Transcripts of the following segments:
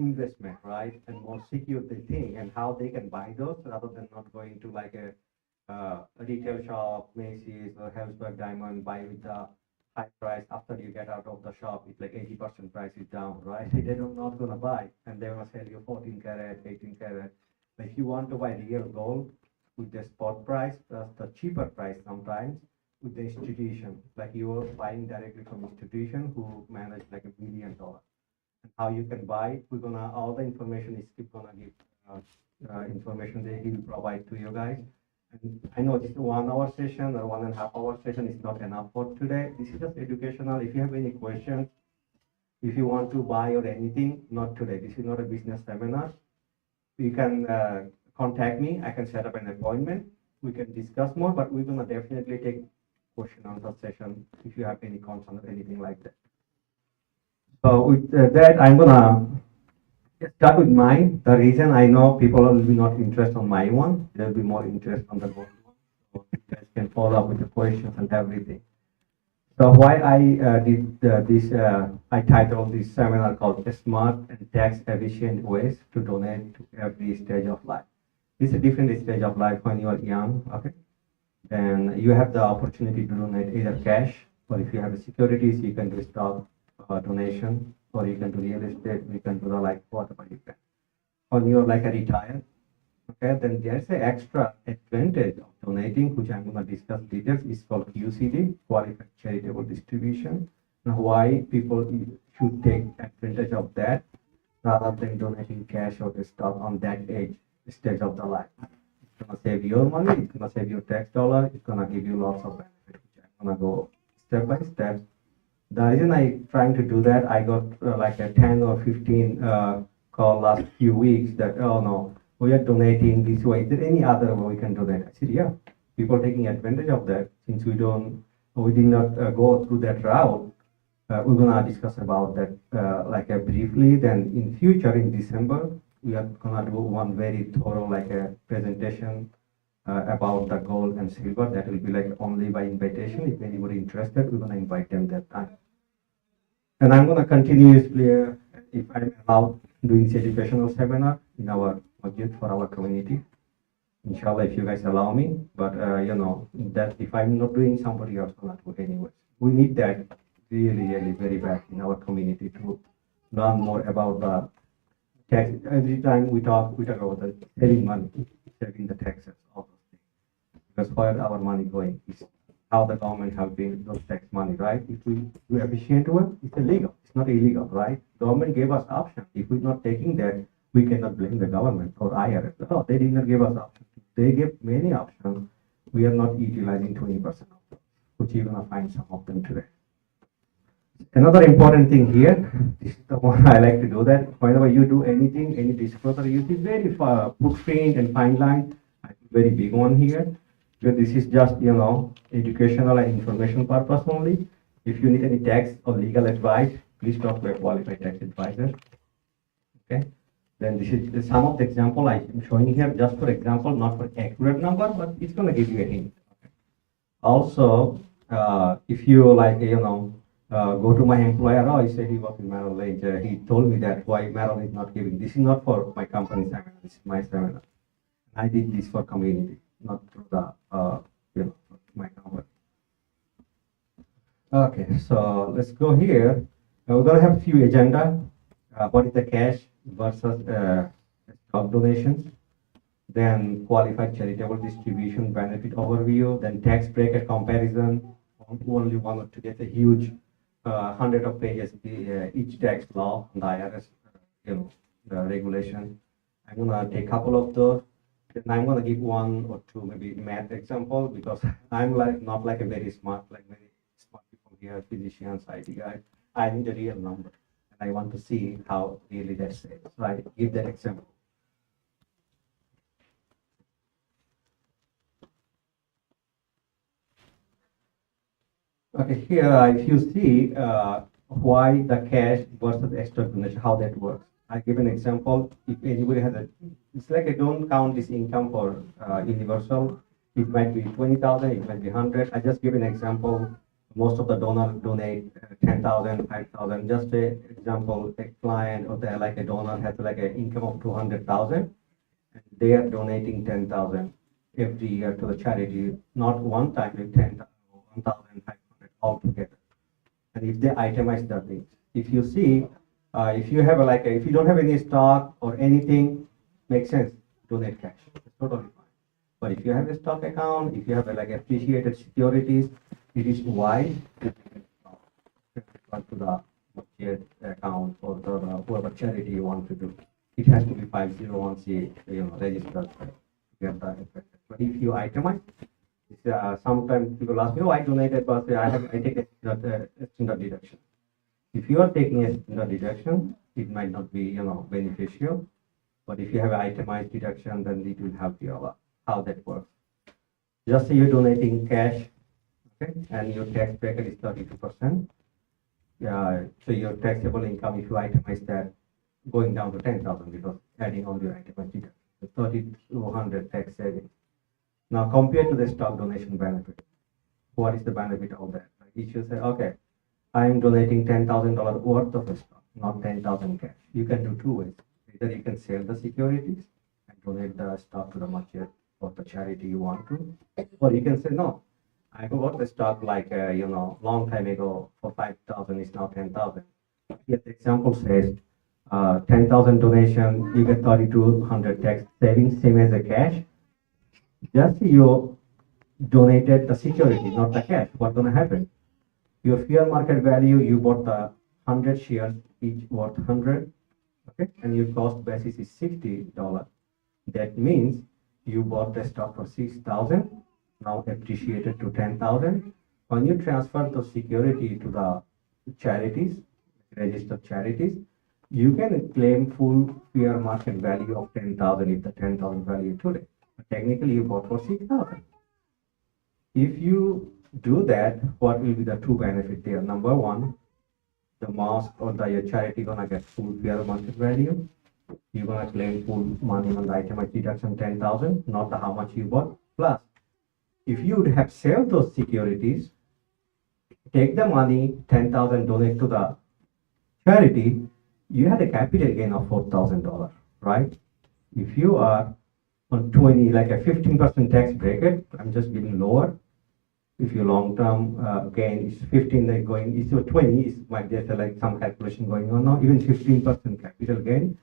investment, right? And more secure they think, and how they can buy those rather than not going to like a retail shop, Macy's or Helzberg Diamond, buy with the high price. After you get out of the shop, it's like 80% price is down, right? They're not gonna buy, and they're gonna sell you 14 karat, 18 karat. But if you want to buy real gold with the spot price plus the cheaper price sometimes with the institution, like you're buying directly from institution who manage like $1 million. And how you can buy, we're gonna all the information is keep gonna give information that he will provide to you guys. And I know this 1 hour session or 1.5 hour session is not enough for today. This is just educational. If you have any questions, if you want to buy or anything, not today. This is not a business seminar. You can contact me. I can set up an appointment. We can discuss more, but we're gonna definitely take question answer session if you have any concern or anything like that. So with that, I'm gonna start with mine. The reason I know people will be not interested on my one, they'll be more interested on the gold one. So you guys can follow up with the questions and everything. So why I did this, I titled this seminar called Smart and Tax Efficient Ways to Donate to Every Stage of Life. This is a different stage of life when you are young, okay? Then you have the opportunity to donate either cash, or if you have a securities, you can do stock donation, or you can do real estate, you can do the like whatever you can. When you're like a retired, okay, then there's an extra advantage of donating, which I'm gonna discuss details, is called QCD, Qualified Charitable Distribution, and why people should take advantage of that rather than donating cash or the stock on that stage of the life. It's gonna save your money, it's gonna save your tax dollar, it's gonna give you lots of benefits, which I'm gonna go step by step. The reason I trying to do that, I got like a 10 or 15 call last few weeks that, oh no, we are donating this way. Is there any other way we can donate? I said, yeah, people taking advantage of that. Since we did not go through that route, we're gonna discuss about that briefly. Then in future, in December, we are gonna do one very thorough like a presentation about the gold and silver. That will be like only by invitation. If anybody interested, we're gonna invite them that time. And I'm gonna continuously, if I'm allowed, doing educational seminar in our budget for our community. Inshallah, if you guys allow me. But you know that if I'm not doing, somebody else will not do anyway. We need that really, really very bad in our community to learn more about the tax. Every time we talk about the saving money, saving the taxes, all those things. Because where our money going is how the government helping those tax money, right? If we do efficient work, it's illegal. It's not illegal, right? Government gave us option. If we're not taking that, we cannot blame the government or IRS. No, they did not give us options. They gave many options. We are not utilizing 20% of them, which you're gonna find some of them today. Another important thing here, this is the one I like to do that. Whenever you do anything, any disclosure, you see very footprint and fine line. Very big one here. Because this is just, you know, educational and information purpose only. If you need any tax or legal advice, please talk to a qualified tax advisor. Okay. Then this is some of the example I'm showing here, just for example, not for accurate number, but it's going to give you a hint. Okay. Also, if you like, you know, go to my employer, oh, he said he was in Merrill Lynch. He told me that why Merrill is not giving. This is not for my company seminar. This is my seminar. I did this for community, not for the, you know, my company. Okay, so let's go here. We're going to have a few agenda. What is the cash versus stock donations? Then qualified charitable distribution benefit overview. Then tax bracket comparison. Only one or two. Get a huge 100 of pages each tax law and the IRS, you know, the regulation. I'm gonna take a couple of those. Then I'm gonna give one or two maybe math example because I'm like not like a very smart like very smart people here, physicians, IT guys. I need a real number and I want to see how really that's saves. So I give that example. Okay, here if you see why the cash versus extra donation, how that works. I give an example. If anybody has a, it's like I don't count this income for universal. It might be 20,000, it might be 100. I just give an example. Most of the donors donate 10,000, 5,000. Just a example, a client or the, like a donor has like an income of 200,000, and they are donating 10,000 every year to the charity, not one time, 10,000, 1,500 altogether. And if they itemize the things, if you see, if you have if you don't have any stock or anything, makes sense, donate cash. It's totally fine. But if you have a stock account, if you have like appreciated securities, it is wise to transfer to the market account or the whoever charity you want to do. It has to be 501c, registered to get the effect. But if you itemize, sometimes people ask me, oh, I donated, but I take a standard deduction. If you are taking a standard deduction, it might not be, beneficial. But if you have itemized deduction, then it will help you a lot. How that works. Just say you're donating cash, okay, and your tax bracket is 32%. So your taxable income, if you itemize that, going down to 10,000 because adding on your itemized deduction, so 3,200 tax savings. Now compared to the stock donation benefit, what is the benefit of that? You should say, okay, I am donating $10,000 worth of stock, not 10,000 cash. You can do two ways. Either you can sell the securities and donate the stock to the market or the charity you want to, or you can say, no, I bought the stock long time ago for 5,000, it's now 10,000. Here the example says 10,000 donation, you get 3,200 tax savings, same as the cash. Just you donated the security, not the cash. What's gonna happen? Your fair market value, you bought the 100 shares, each worth 100, okay, and your cost basis is $60. That means you bought the stock for 6,000, now appreciated to 10,000. When you transfer the security to the charities, registered charities, you can claim full fair market value of 10,000 if the 10,000 value today. But technically, you bought for 6,000. If you do that, what will be the two benefit there? Number one, the mosque or your charity gonna get full fair market value. You're gonna claim full money on the itemized deduction 10,000, not the how much you bought. Plus, if you would have sold those securities, take the money 10,000, donate to the charity, you had a capital gain of $4,000, right? If you are on 20, like a 15% tax bracket, I'm just giving lower. If your long-term gain is 15, like going, if you're 20, is might there's like some calculation going on now, even 15% capital gain,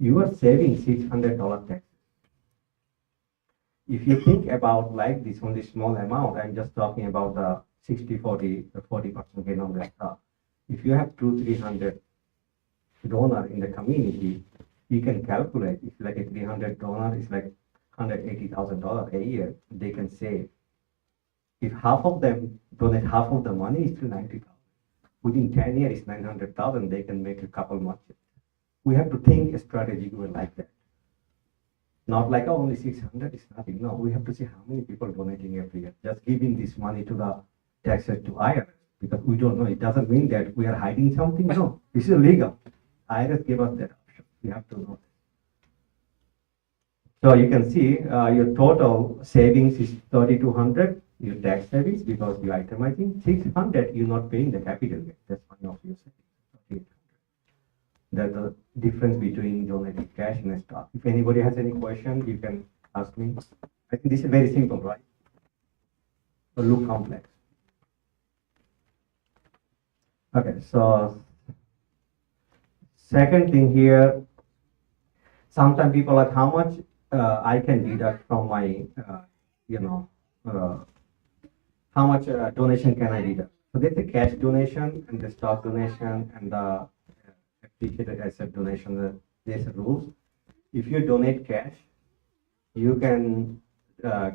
you are saving $600 tax. If you think about like this only small amount, I'm just talking about the 60-40, the 40% gain on that stuff. If you have 200-300 donor in the community, you can calculate. It's like a 300 donor, it's like $180,000 a year they can save. If half of them donate half of the money, it's to 90,000. Within 10 years, 900,000, they can make a couple markets. We have to think a strategy like that. Not like, oh, only 600 is nothing. No, we have to see how many people donating every year. Just giving this money to the taxes to IRS because we don't know. It doesn't mean that we are hiding something. No, this is illegal. IRS gave us that option. We have to know. So you can see your total savings is 3,200. Your tax savings because you're itemizing 600. You're not paying the capital gain. That's one of your savings. That's the difference between donating cash and stock. If anybody has any question, you can ask me. I think this is very simple, right? So look complex. Okay, so second thing here, sometimes people like how much I can deduct from my, how much donation can I deduct? So there's the cash donation and the stock donation and the appreciated asset donation. There's rules. If you donate cash, you can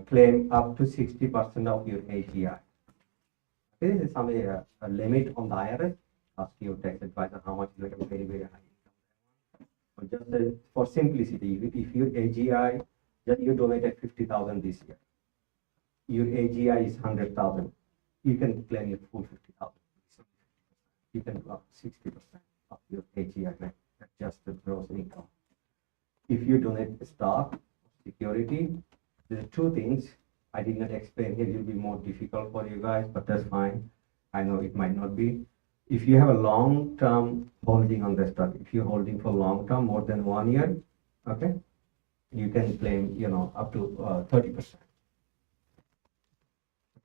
claim up to 60% of your AGI. This is some a limit on the IRS. Ask your tax advisor how much is like a very, very high income. But just for simplicity, if your AGI, just you donated 50,000 this year, your AGI is 100,000, you can claim your full 50,000. You can do up 60% of your AGI, like adjusted gross income. If you donate stock, security, there are two things I did not explain here. It will be more difficult for you guys, but that's fine. I know it might not be. If you have a long-term holding on the stock, if you're holding for long-term, more than 1 year, okay, you can claim, up to 30%.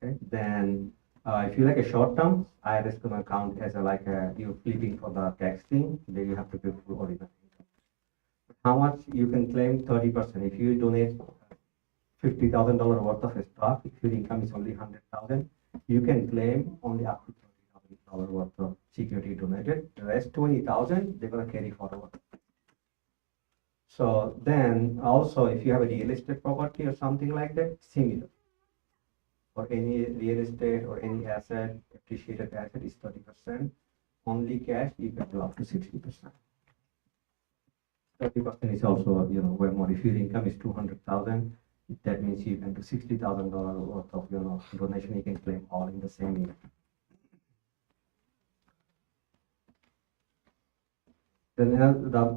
Okay, then if you like a short-term, IRS gonna count as you flipping for the tax thing, then you have to pay full ordinary income. How much you can claim? 30%. If you donate $50,000 worth of stock, if your income is only 100,000, you can claim only up to $30,000 worth of security donated. The rest 20,000, they're gonna carry forward. So then also, if you have a real estate property or something like that, similar. For any real estate or any asset, appreciated asset is 30%. Only cash, you can go up to 60%. 30% is also, way more. If your income is 200,000, that means you can do $60,000 worth of, donation. You can claim all in the same year. Then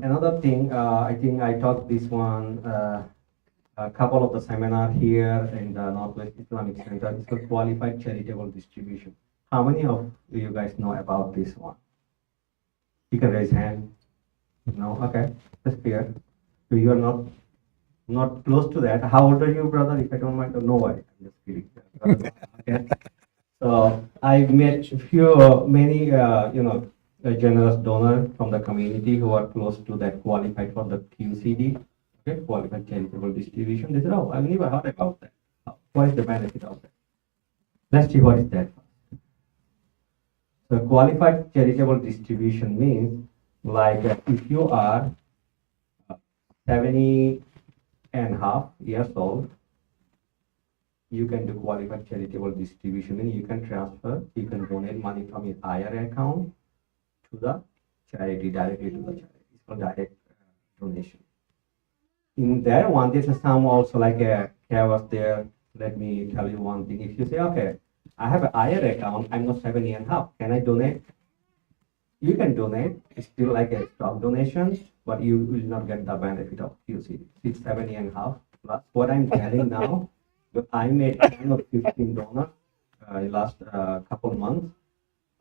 another thing, I think I taught this one a couple of the seminar here in the Northwest Islamic Center. It's called qualified charitable distribution. How many of you guys know about this one? You can raise hand. No, okay, that's clear. So you are not close to that. How old are you, brother? If I don't mind, no worry. I'm just kidding. Okay. So I met many, a generous donor from the community who are close to that, qualified for the QCD, okay, qualified charitable distribution. They said, "Oh, I've never heard about that. What is the benefit of that?" Let's see what is that. So qualified charitable distribution means if you are 70 and a half years old, you can do qualified charitable distribution, and you can donate money from your IRA account to the charity, directly to the charity. It's called direct donation. In that one, there's some also like a chaos there. Let me tell you one thing. If you say, okay, I have an IRA account, I'm not 70 and a half, can I donate? You can donate. It's still like a stock donation, but you will not get the benefit of QCD. It's 70 and a half plus. What I'm telling now, but I made 10 or 15 donors last couple months.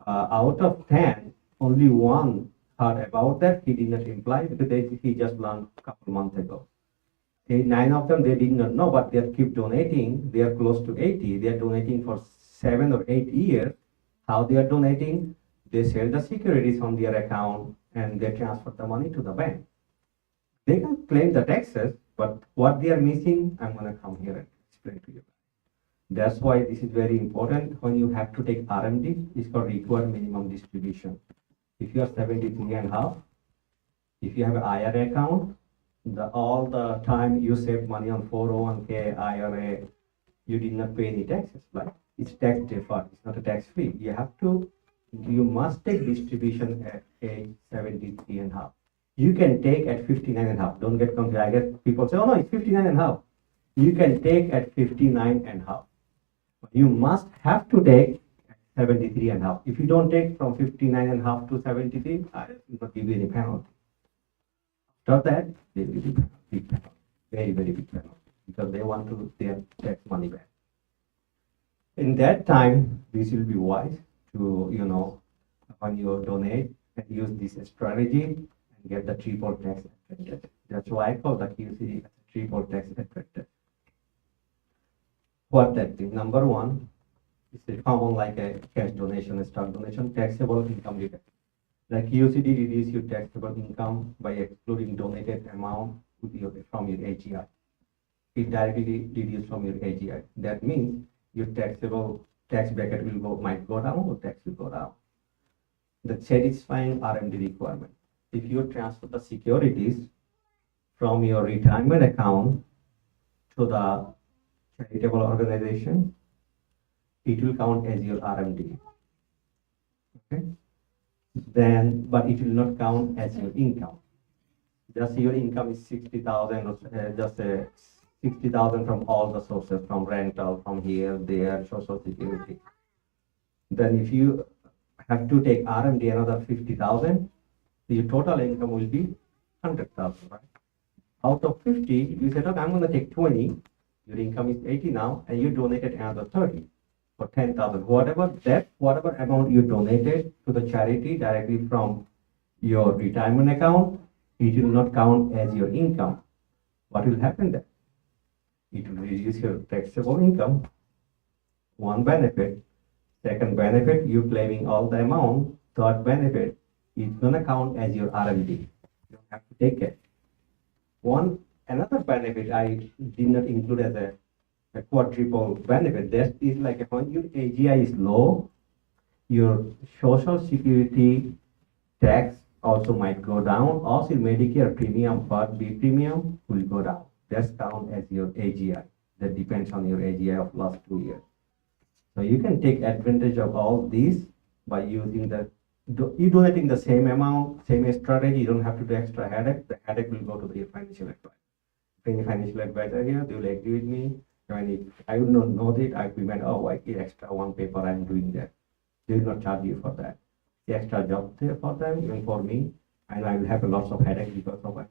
Out of 10, only one heard about that. He did not imply because he just learned a couple months ago. 9 of them, they did not know, but they keep donating. They are close to 80. They are donating for 7 or 8 years. How they are donating? They sell the securities on their account and they transfer the money to the bank. They can claim the taxes, but what they are missing, I'm going to come here and explain to you. That's why this is very important. When you have to take RMD, it's called required minimum distribution. If you are 73 and a half, if you have an IRA account, all the time you save money on 401k, IRA, you did not pay any taxes, right? It's tax deferred. It's not a tax free. You must take distribution at age 73 and a half. You can take at 59 and a half. Don't get confused. I guess people say, oh no, it's 59 and a half. You can take at 59 and a half. You must have to take 73 and a half. If you don't take from 59 and a half to 73, I will not give you any penalty. After that, they will give big penalty. Very, very big penalty. Because they want to their tax money back. In that time, this will be wise to, when you donate and use this strategy and get the triple tax advantage. That's why I call the QCD triple tax advantage. What that thing? Number one, is common like a cash donation, a stock donation, taxable income deduction. Like QCD reduce your taxable income by excluding donated amount from your AGI. It directly reduces from your AGI. That means your taxable tax bracket might go down or tax will go down. The satisfying RMD requirement. If you transfer the securities from your retirement account to the charitable organization, it will count as your RMD. Okay. Then, but it will not count as your income. Just your income is 60,000 or just 60,000 from all the sources, from rental, from here, there, social security. Then if you have to take RMD another 50,000, your total income will be 100,000, right? Out of 50, you said, okay, I'm going to take 20. Your income is 80 now, and you donated another 30. for 10,000. Whatever amount you donated to the charity directly from your retirement account, it will not count as your income. What will happen then? It will reduce your taxable income. One benefit. Second benefit, you claiming all the amount. Third benefit, it's gonna count as your R&D. You don't have to take it. Another benefit I did not include as a quadruple benefit. That is like when your AGI is low, your social security tax also might go down. Also, Medicare premium, Part B premium will go down. That's count as your AGI. That depends on your AGI of last 2 years. So you can take advantage of all these by using you donating the same amount, same strategy. You don't have to do extra headache. The headache will go to your financial advisor. Any financial advisor here, they will agree with me. When I would not know that, I will be oh, I get extra one paper, I'm doing that. They will not charge you for that. The extra job there for them, even for me, and I will have a lots of headache because of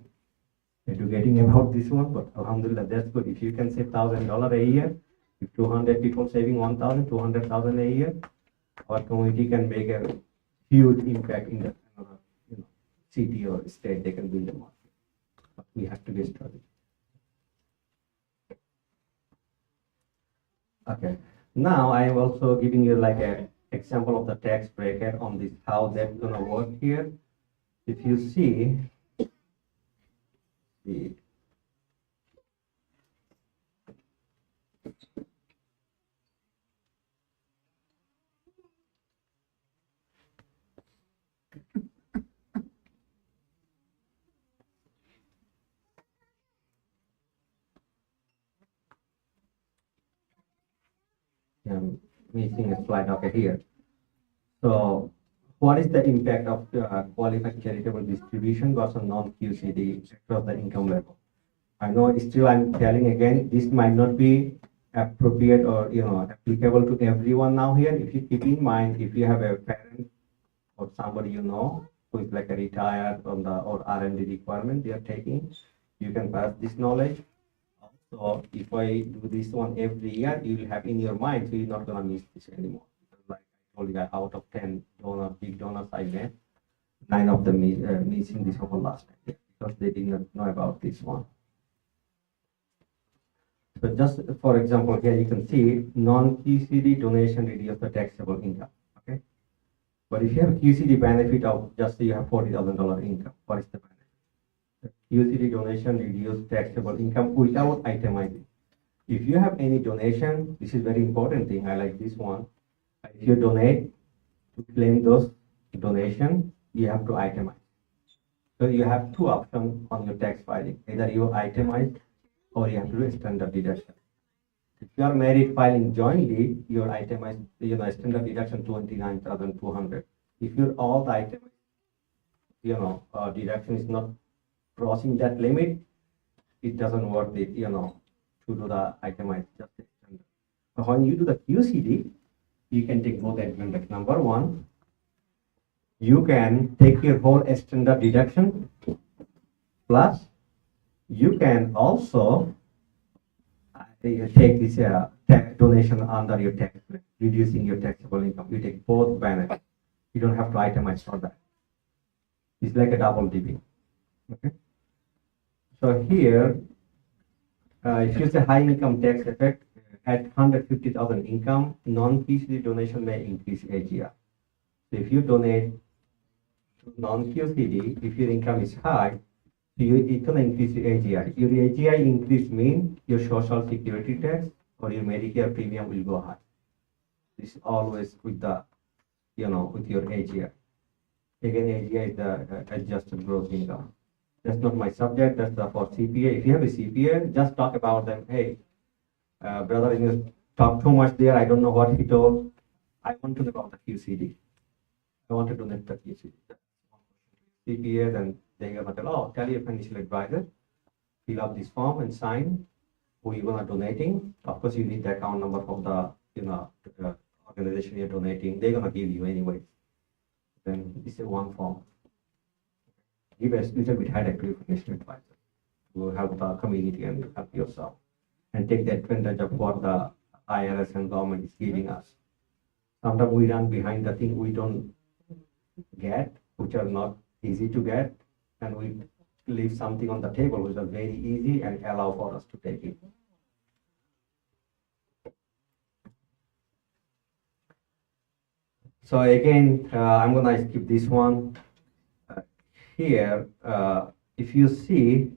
educating about this one. But alhamdulillah, that's good. If you can save $1,000 a year, if 200 people saving 1,000, 200,000 a year, our community can make a huge impact in the city or state. They can build a market. But we have to be started. Okay. Now I am also giving you like a example of the tax bracket on this, how that's gonna work here. If you see the missing a slide over here. So what is the impact of qualified charitable distribution versus non-QCD across the income level? I know still I'm telling again, this might not be appropriate or applicable to everyone now here. If you keep in mind, if you have a parent or somebody you know who is like a retired on the or R&D requirement they are taking, you can pass this knowledge. So if I do this one every year, you will have in your mind, so you're not gonna miss this anymore. Because like I told you, out of 10 donors, big donors I met, 9 of them missing this over last year because they did not know about this one. So just for example, here you can see non-QCD donation reduce the taxable income. Okay, but if you have QCD benefit of just say you have $40,000 income, what is the benefit? QCD donation reduce taxable income without itemizing. If you have any donation, this is very important thing. I like this one. If you donate to claim those donation, you have to itemize. So you have two options on your tax filing. Either you itemize or you have to do a standard deduction. If you are married filing jointly, your itemized, standard deduction 29,200. If your all the item, deduction is not crossing that limit, it doesn't worth it, to do the itemized just standard. But when you do the QCD, you can take both advantage. Number one, you can take your whole standard deduction, plus you can also take this donation under your tax, reducing your taxable income. You take both benefits. You don't have to itemize for that. It's like a double dipping. Okay. So here, if you say high income tax effect at 150,000 income, non-QCD donation may increase AGR. So if you donate to non-QCD, if your income is high, it's going to increase your AGI. Your AGI increase means your social security tax or your Medicare premium will go high. This is always with the, with your AGI. Again, AGI is the adjusted gross income. That's not my subject. That's for CPA. If you have a CPA, just talk about them. Hey, brother, you talk too much there. I don't know what he told. I want to know about the QCD. I want to donate the QCD. CPA, then they're gonna tell your financial advisor, fill up this form and sign who you're gonna donating. Of course, you need the account number from the organization you're donating. They're gonna give you anyway. Then this is one form. Give a little bit headache to your financial advisor to help the community and help yourself, and take the advantage of what the IRS and government is giving us. Sometimes we run behind the thing we don't get, which are not easy to get, and we leave something on the table which is very easy and allow for us to take it. So again, I'm gonna skip this one. Here, if you see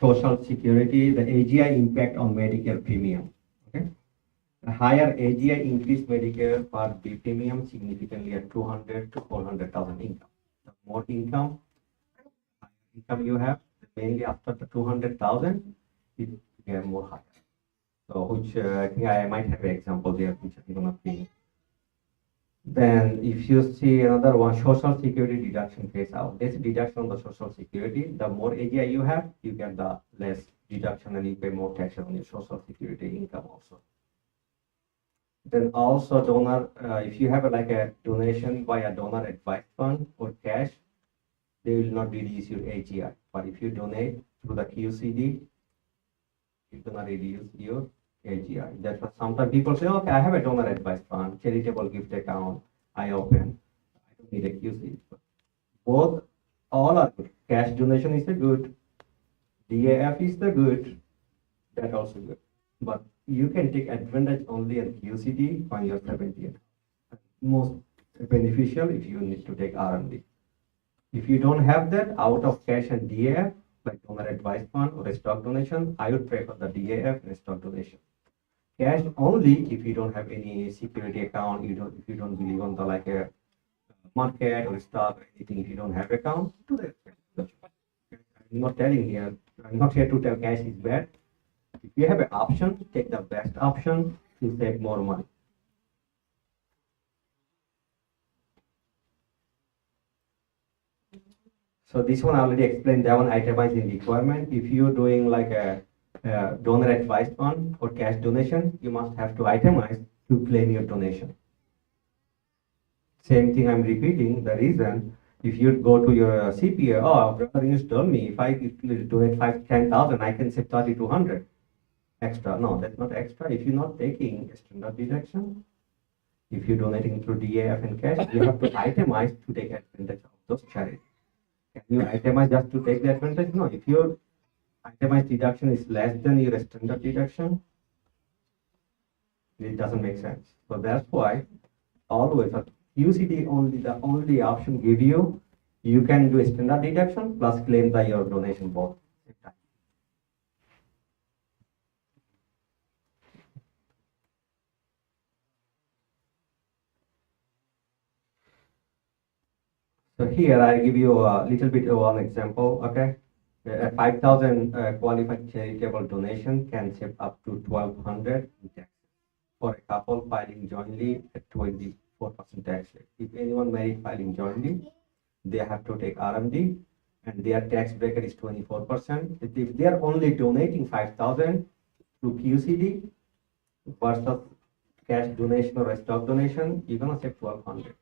Social Security, the AGI impact on Medicare premium. Okay, the higher AGI increase Medicare Part B premium significantly at 200 to 400,000 income. The more income you have, mainly after the 200,000, it get more higher. So, which I might have an example there, which I'm gonna bring. Then if you see another one, Social Security deduction phase out. This deduction on the Social Security, the more AGI you have, you get the less deduction and you pay more tax on your Social Security income also. Then also donor, if you have like a donation by a donor advised fund or cash, they will not reduce your AGI. But if you donate through the QCD, it's gonna reduce your AGI. That's what sometimes people say, okay, I have a donor advice fund, charitable gift account, I open. I don't need a QC. Both, all are good. Cash donation is a good. DAF is the good. That also good. But you can take advantage only at QCD when you're 70. Most beneficial if you need to take RMD. If you don't have that, out of cash and DAF, like donor advice fund or a stock donation, I would prefer the DAF and stock donation. Cash only if you don't have any security account, if you don't believe on the like a market or stock or anything, if you don't have account, do that. I'm not telling here, I'm not here to tell cash is bad. If you have an option, take the best option to save more money. So this one I already explained, that one itemizing requirement. If you're doing like a donor advice fund or cash donation, you must have to itemize to claim your donation. Same thing I'm repeating, the reason, if you go to your CPA, oh, brother, you told me if I donate 10,000, I can save 3,200 extra. No, that's not extra. If you're not taking a standard deduction, if you're donating through DAF and cash, you have to itemize to take advantage of those charities. Can you itemize just to take the advantage? No, if your itemized deduction is less than your standard deduction, it doesn't make sense. So that's why always UCD only the only option give you, you can do a standard deduction plus claim by your donation both. So here I give you a little bit of one example. Okay, a 5,000 qualified charitable donation can save up to 1,200 in tax for a couple filing jointly at 24% tax rate. If anyone married filing jointly, they have to take RMD and their tax bracket is 24%. If they are only donating 5,000 to QCD versus cash donation or a stock donation, you're gonna save 1,200.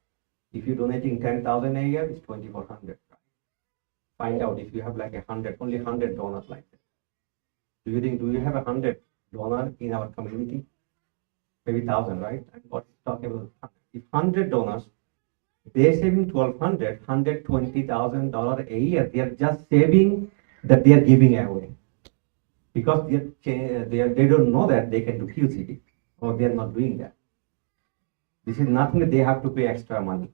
If you're donating 10,000 a year, it's 2,400. Find out if you have like only 100 donors like that. Do you have 100 donors in our community? Maybe 1,000, right? And what's talking about? If 100 donors, they're saving 1,200, $120,000 a year. They are just saving that they are giving away because they don't know that they can do QCD or they are not doing that. This is nothing that they have to pay extra money.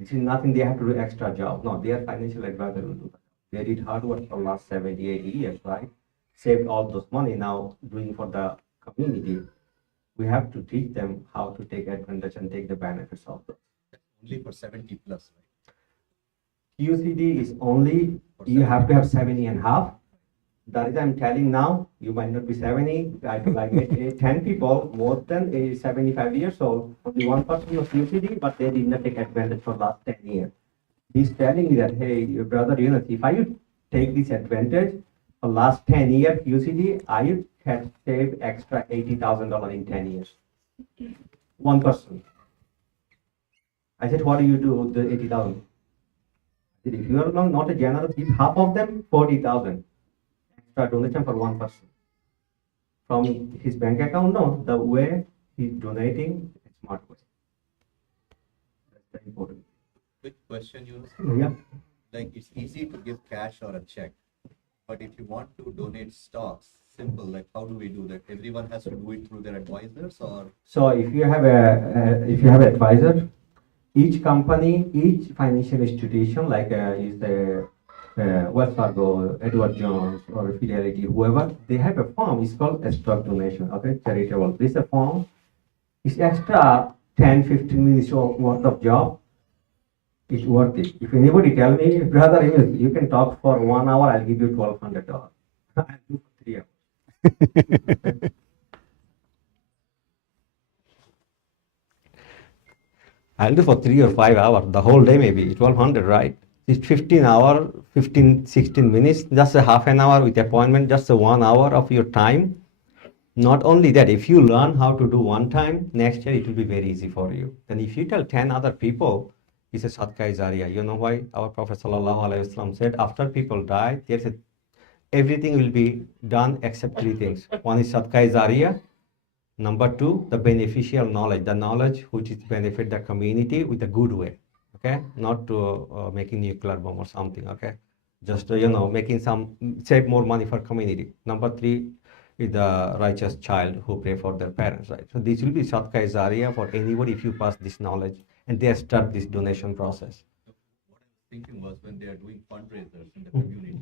This is nothing they have to do extra job. No, their financial advisor will do that. They did hard work for the last 70, 80 years, right? Saved all those money, now doing for the community. We have to teach them how to take advantage and take the benefits of those. Only for 70 plus, right? QCD is only, you have to have 70 and a half. That is, I'm telling now, you might not be 70. I do like 10 people more than 75 years old. Only one person was QCD, but they did not take advantage for last 10 years. He's telling me that, hey, your brother, if I would take this advantage for last 10 years QCD, I would have saved extra $80,000 in 10 years. One person. I said, what do you do with the 80,000? If you are not a generous, give half of them 40,000. Donation for one person from his bank account. No, the way he's donating, smart question. That's the important. Quick question, you Yeah. like it's easy to give cash or a check, but if you want to donate stocks, simple. Like how do we do that? Everyone has to do it through their advisors, or So if you have an advisor, each company, each financial institution, like is the Wells Fargo, Edward Jones, or Fidelity, whoever, they have a form. It's called a stock donation. Okay, charitable. This is a form. It's extra 10, 15 minutes worth of job. It's worth it. If anybody tell me, brother, you can talk for 1 hour, I'll give you $1,200. I'll do for 3 hours. I'll do for 3 or 5 hours, the whole day maybe, 1200, right? It's 15 hour, 15, 16 minutes, just a half an hour with appointment, just a 1 hour of your time. Not only that, if you learn how to do one time, next year it will be very easy for you. Then if you tell 10 other people, it's a Sadaqah Jariya. You know why? Our Prophet ﷺ said, after people die, everything will be done except three things. One is Sadaqah Jariya. Number two, the beneficial knowledge, the knowledge which is benefit the community with a good way, okay? Not to making nuclear bomb or something, okay? Just, making save more money for community. Number three is the righteous child who pray for their parents, right? So this will be Sadaqah Jariya for anybody if you pass this knowledge and they start this donation process. what I was thinking was when they are doing fundraisers in the community,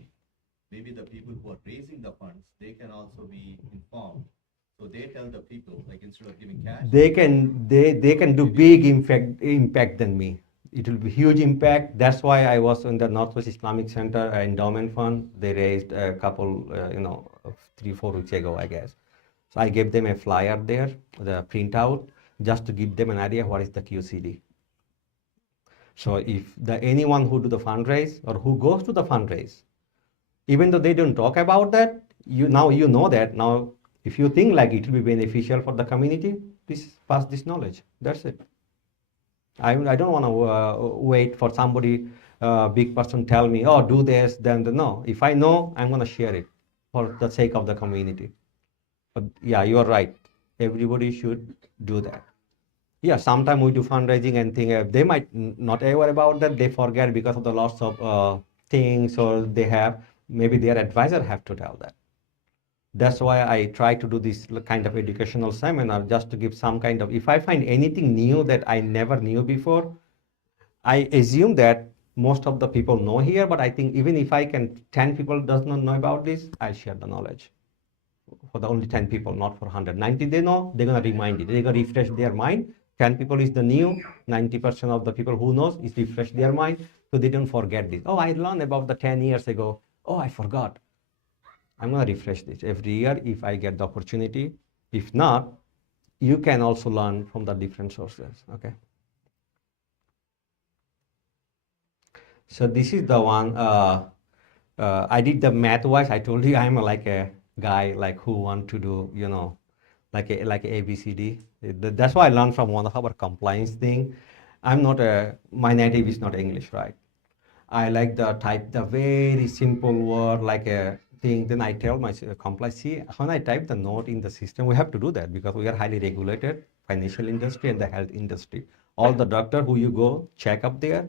maybe the people who are raising the funds, they can also be informed. So they tell the people, like instead of giving cash, They can do big impact than me. It will be huge impact. That's why I was in the Northwest Islamic Center endowment fund. They raised a couple, 3-4 weeks ago, I guess. So I gave them a flyer there, the printout, just to give them an idea what is the QCD. So if anyone who do the fundraise or who goes to the fundraise, even though they don't talk about that, you know that now. If you think like it will be beneficial for the community, please pass this knowledge. That's it. I don't want to wait for somebody, big person tell me, oh, do this, then no. If I know, I'm going to share it for the sake of the community. But yeah, you are right. Everybody should do that. Yeah, sometimes we do fundraising and think they might not aware about that. They forget because of the lots of things, or they have, maybe their advisor have to tell that. That's why I try to do this kind of educational seminar, just to give some kind of, if I find anything new that I never knew before, I assume that most of the people know here, but I think even if 10 people does not know about this, I'll share the knowledge for the only 10 people, not for 100. 90 they know, they're going to remind it. They're going to refresh their mind. 10 people is the new, 90% of the people who knows is refresh their mind, so they don't forget this. Oh, I learned about the 10 years ago. Oh, I forgot. I'm going to refresh this every year if I get the opportunity. If not, you can also learn from the different sources, okay? So this is the one, I did the math wise. I told you I'm like a guy like who want to do, like a ABCD. That's why I learned from one of our compliance thing. My native is not English, right? I like the very simple word, like a thing. Then I tell my compliance, see, when I type the note in the system, we have to do that because we are highly regulated, financial industry and the health industry. All the doctor who you go check up there,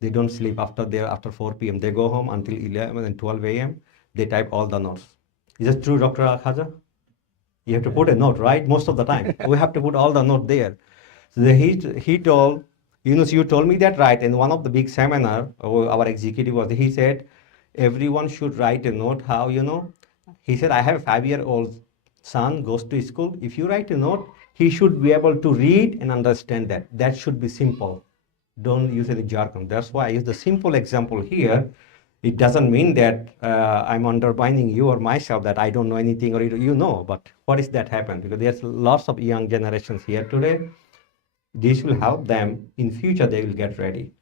they don't sleep after 4 p.m. They go home until 11 and 12 a.m. They type all the notes. Is that true, Dr. Khaja? You have to put a note, right? Most of the time. We have to put all the note there. So he told, you told me that, right? And one of the big seminar, our executive he said, everyone should write a note how, he said, I have a 5-year-old son, goes to school. If you write a note, he should be able to read and understand that. That should be simple. Don't use any jargon. That's why I use the simple example here. It doesn't mean that I'm undermining you or myself, that I don't know anything or you know, but what is that happen? Because there's lots of young generations here today. This will help them in future, they will get ready.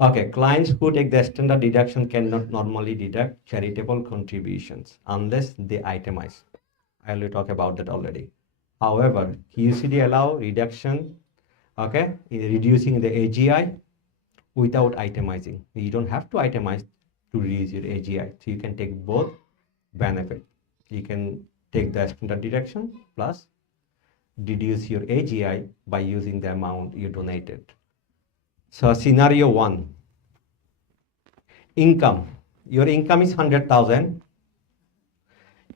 Okay, clients who take the standard deduction cannot normally deduct charitable contributions unless they itemize. I will talk about that already. However, QCD allow reduction, okay, in reducing the AGI without itemizing. You don't have to itemize to reduce your AGI. So you can take both benefit. You can take the standard deduction plus deduce your AGI by using the amount you donated. So scenario 1, income. Your income is 100,000.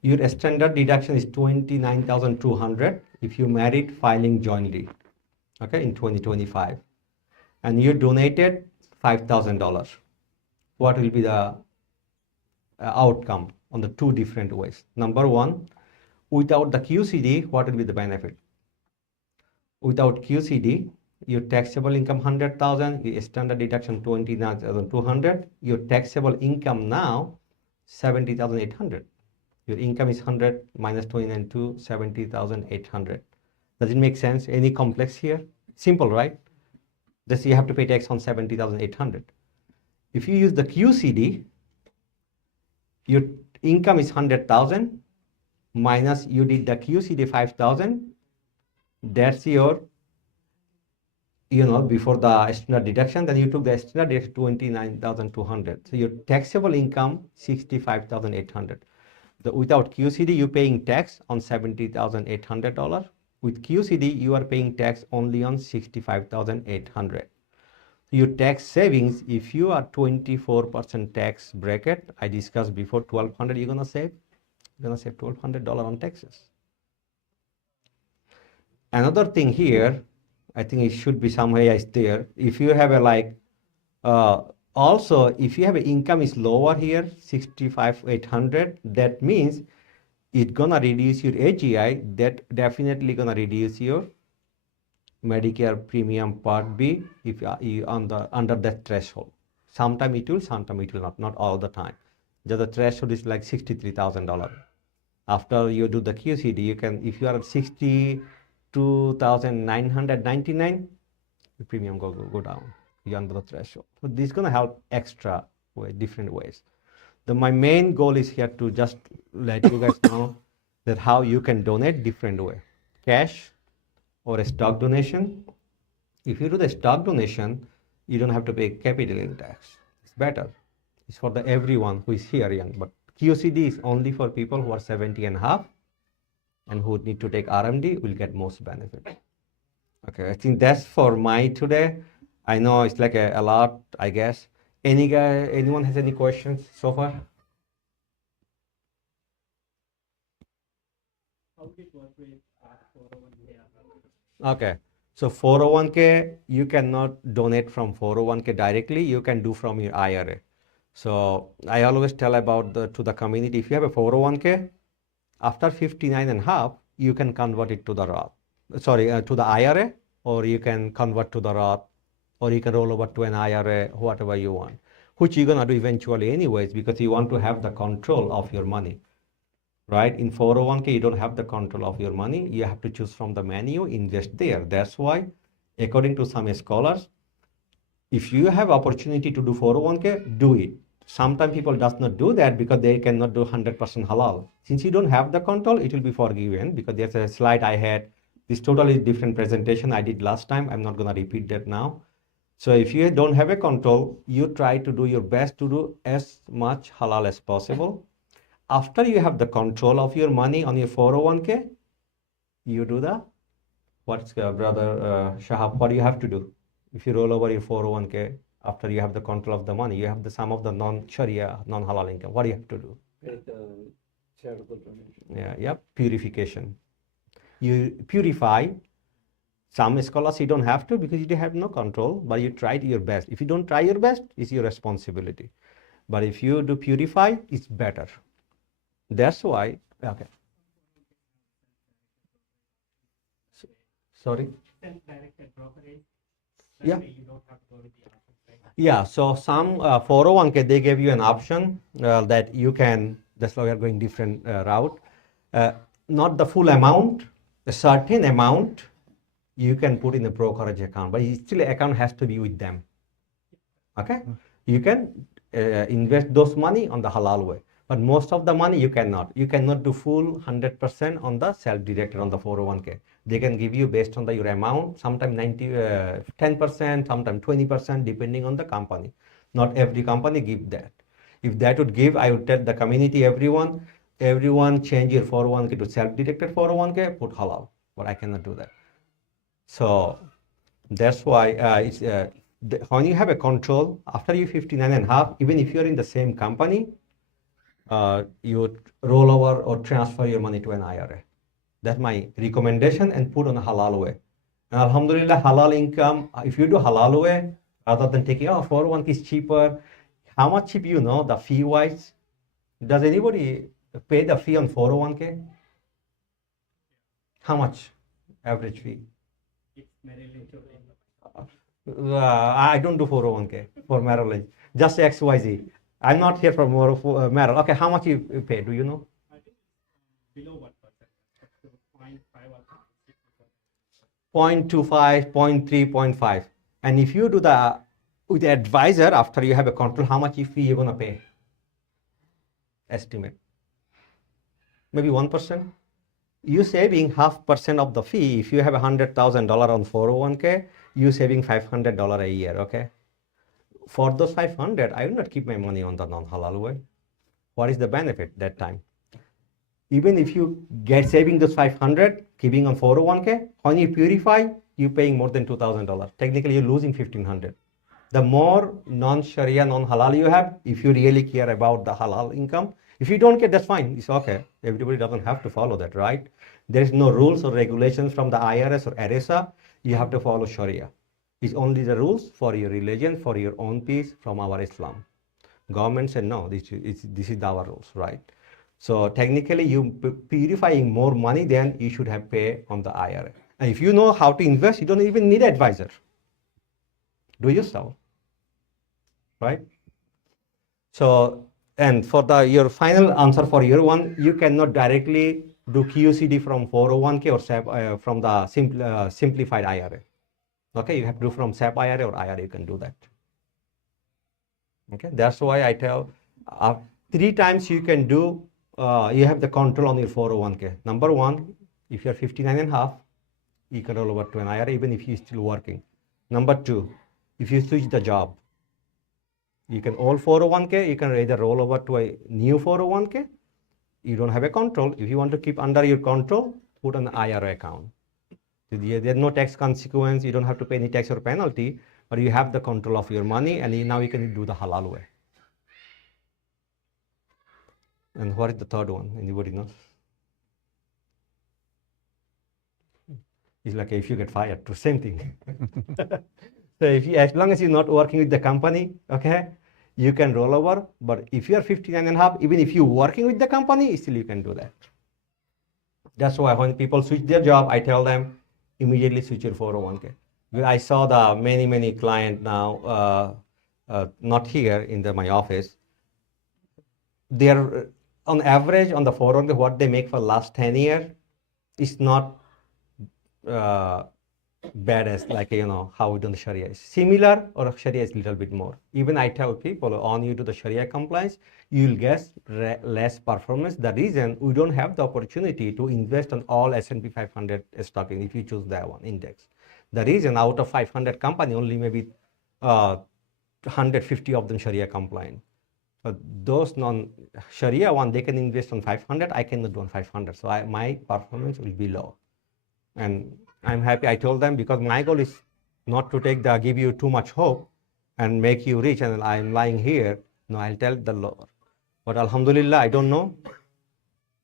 Your standard deduction is 29,200 if you married filing jointly, okay, in 2025. And you donated $5,000. What will be the outcome on the two different ways? Number one, without the QCD, what will be the benefit? Without QCD, your taxable income 100,000, your standard deduction 29,200, your taxable income now 70,800. Your income is 100 minus 29 to 70,800. Does it make sense? Any complex here? Simple, right? This you have to pay tax on 70,800. If you use the QCD, your income is 100,000 minus you did the QCD 5,000. That's your, before the standard deduction, then you took the standard deduction 29,200. So your taxable income 65,800. Without QCD, you're paying tax on $70,800. With QCD, you are paying tax only on $65,800. Your tax savings, if you are 24% tax bracket, I discussed before, $1,200 you're gonna save. You're gonna save $1,200 on taxes. Another thing here, I think it should be somewhere is there. If you have also, if you have an income is lower here, 65,800, that means it's gonna reduce your AGI. That definitely gonna reduce your Medicare premium Part B if you under that threshold. Sometime it will not all the time. Just the threshold is like $63,000. After you do the QCD, you can, if you are at 62,999, the premium go down. You're under the threshold. So this is gonna help extra different ways. My main goal is here to just let you guys know that how you can donate different way. Cash or a stock donation. If you do the stock donation, you don't have to pay capital gain tax. It's better. It's for everyone who is here young. But QCD is only for people who are 70 and a half and who need to take RMD will get most benefit. Okay, I think that's for my today. I know it's like a lot, I guess. Anyone has any questions so far? How did it work with 401k? Okay, so 401k, you cannot donate from 401k directly. You can do from your IRA. So I always tell about to the community, if you have a 401k, after 59 and a half, you can convert it to the Roth. To the IRA, or you can convert to the Roth, or you can roll over to an IRA, whatever you want, which you're gonna do eventually anyways, because you want to have the control of your money, right? In 401k, you don't have the control of your money. You have to choose from the menu, invest there. That's why, according to some scholars, if you have opportunity to do 401k, do it. Sometimes people does not do that because they cannot do 100% halal. Since you don't have the control, it will be forgiven, because there's a slide I had. This totally different presentation I did last time. I'm not gonna repeat that now. So if you don't have a control, you try to do your best to do as much halal as possible. After you have the control of your money on your 401k, you do brother Shahab, what do you have to do? If you roll over your 401k, after you have the control of the money, you have the sum of the non-Sharia, non-halal income. What do you have to do? Charitable donation. Yeah, purification. You purify. Some scholars, you don't have to because you have no control, but you tried your best. If you don't try your best, it's your responsibility. But if you do purify, it's better. That's why, okay. Sorry? Self-directed brokerage. Yeah. You don't have to go with the option, right? Yeah, so some 401k, they gave you an option that you can, that's why we are going different route. Not the full amount, a certain amount you can put in a brokerage account, but still account has to be with them. Okay? You can invest those money on the halal way, but most of the money you cannot. You cannot do full 100% on the self-directed on the 401k. They can give you based on your amount, sometimes 10%, sometimes 20%, depending on the company. Not every company give that. If that would give, I would tell the community, everyone change your 401k to self-directed 401k, put halal. but I cannot do that. So that's why when you have a control, after you 59 and a half, even if you're in the same company, you roll over or transfer your money to an IRA. That's my recommendation, and put on a halal way. And alhamdulillah, halal income, if you do halal way, rather than taking, 401k is cheaper. How much cheap, the fee wise? Does anybody pay the fee on 401k? How much average fee? It's Merrill Lynch. I don't do 401k for Merrill Lynch, just XYZ. I'm not here for Merrill. Okay, how much you pay? Do you know? I think below 1%, up to 0.5 or 0.25, 0.3, 0.5. And if you do with the advisor, after you have a control, how much fee you're going to pay? Estimate. Maybe 1%. You saving 0.5% of the fee. If you have $100,000 on 401k, you saving $500 a year, okay? For those 500, I will not keep my money on the non-halal way. What is the benefit that time? Even if you get saving those 500, keeping on 401k, when you purify, you're paying more than $2,000. Technically, you're losing 1,500. The more non-Sharia, non-halal you have, if you really care about the halal income, if you don't care, that's fine. It's okay. Everybody doesn't have to follow that, right? There is no rules or regulations from the IRS or ARESA. You have to follow Sharia. It's only the rules for your religion, for your own peace from our Islam. Government said, no, this is our rules, right? So technically, you purifying more money than you should have paid on the IRA. And if you know how to invest, you don't even need an advisor. Do yourself, right? So, and for your final answer for year one, you cannot directly do QCD from 401k or SAP, from the simplified IRA. Okay, you have to do from SAP IRA or IRA, you can do that. Okay, that's why I tell 3 times you can do, you have the control on your 401k. Number one, if you're 59 and a half, you can roll over to an IRA even if you're still working. Number two, if you switch the job, you can old 401k, you can either roll over to a new 401k. You don't have a control. If you want to keep under your control, put an IRA account. There's no tax consequence. You don't have to pay any tax or penalty, but you have the control of your money, and now you can do the halal way. And what is the third one? Anybody knows? It's like if you get fired, the same thing. So as long as you're not working with the company, okay, you can roll over. But if you are 59 and a half, even if you're working with the company, still you can do that. That's why when people switch their job, I tell them immediately switch your 401k. I saw the many clients now, not here in my office. They're on average on the 401k, what they make for last 10 years is not bad as like, how we do the Sharia is similar, or Sharia is a little bit more. Even I tell people, on you to the Sharia compliance, you'll get less performance. The reason we don't have the opportunity to invest on all S&P 500 stock if you choose that one index. The reason out of 500 company, only maybe 150 of them Sharia compliant. But those non-Sharia one, they can invest on 500, I cannot do on 500. So my performance will be low. And I'm happy I told them, because my goal is not to give you too much hope and make you rich and I'm lying here. No, I'll tell the Lord. But alhamdulillah, I don't know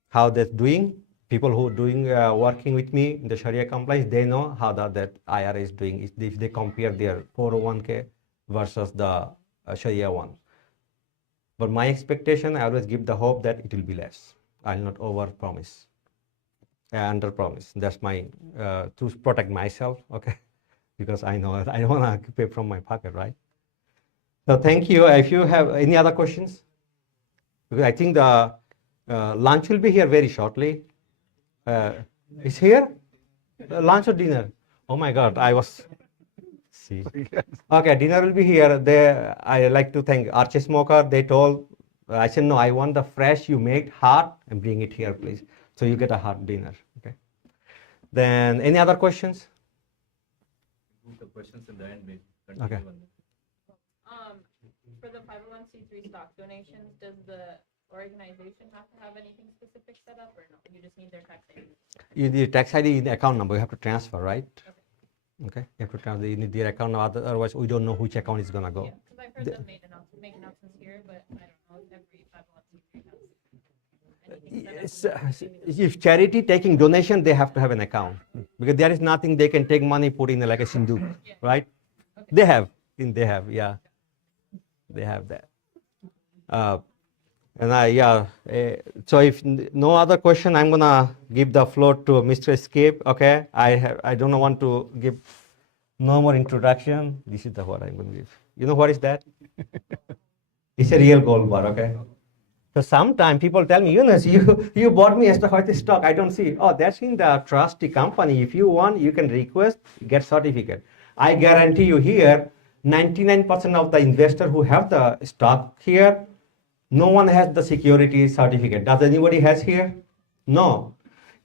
how they're doing. People who are doing working with me in the Sharia compliance, they know how that IRA is doing if they compare their 401k versus the Sharia one. But my expectation, I always give the hope that it will be less. I'll not over-promise. Under-promise. That's my, to protect myself, okay? Because I know I don't want to pay from my pocket, right? So thank you. If you have any other questions, because I think the lunch will be here very shortly. Is here? Lunch or dinner? Oh my God, I was... See. Okay, dinner will be here. I like to thank Archie Smoker. They told, I said, no, I want the fresh you make hot and bring it here, please. So you get a hot dinner, okay? Then any other questions? The questions in the end, maybe. Okay. For the 501c3 stock donations, does the organization have to have anything specific set up, or no? You just need their tax ID? You need tax ID in the account number. You have to transfer, right? Okay. You have to transfer. You need their account number. Otherwise, we don't know which account is gonna go. Yeah, because I've heard them make announcements here, but I don't know if every 501c3 has anything set up. If charity taking donation, they have to have an account because there is nothing they can take money put in like a sinduk, right? Okay. They have, yeah, they have that. So if no other question, I'm gonna give the floor to Mr. Skip. Okay, I don't want to give no more introduction. This is the what I'm gonna give. You know what is that? It's a real gold bar. Okay. So sometimes people tell me, Yunus, you bought me a stock. I don't see. Oh, that's in the trustee company. If you want, you can request, get certificate. I guarantee you here, 99% of the investor who have the stock here, no one has the security certificate. Does anybody has here? No.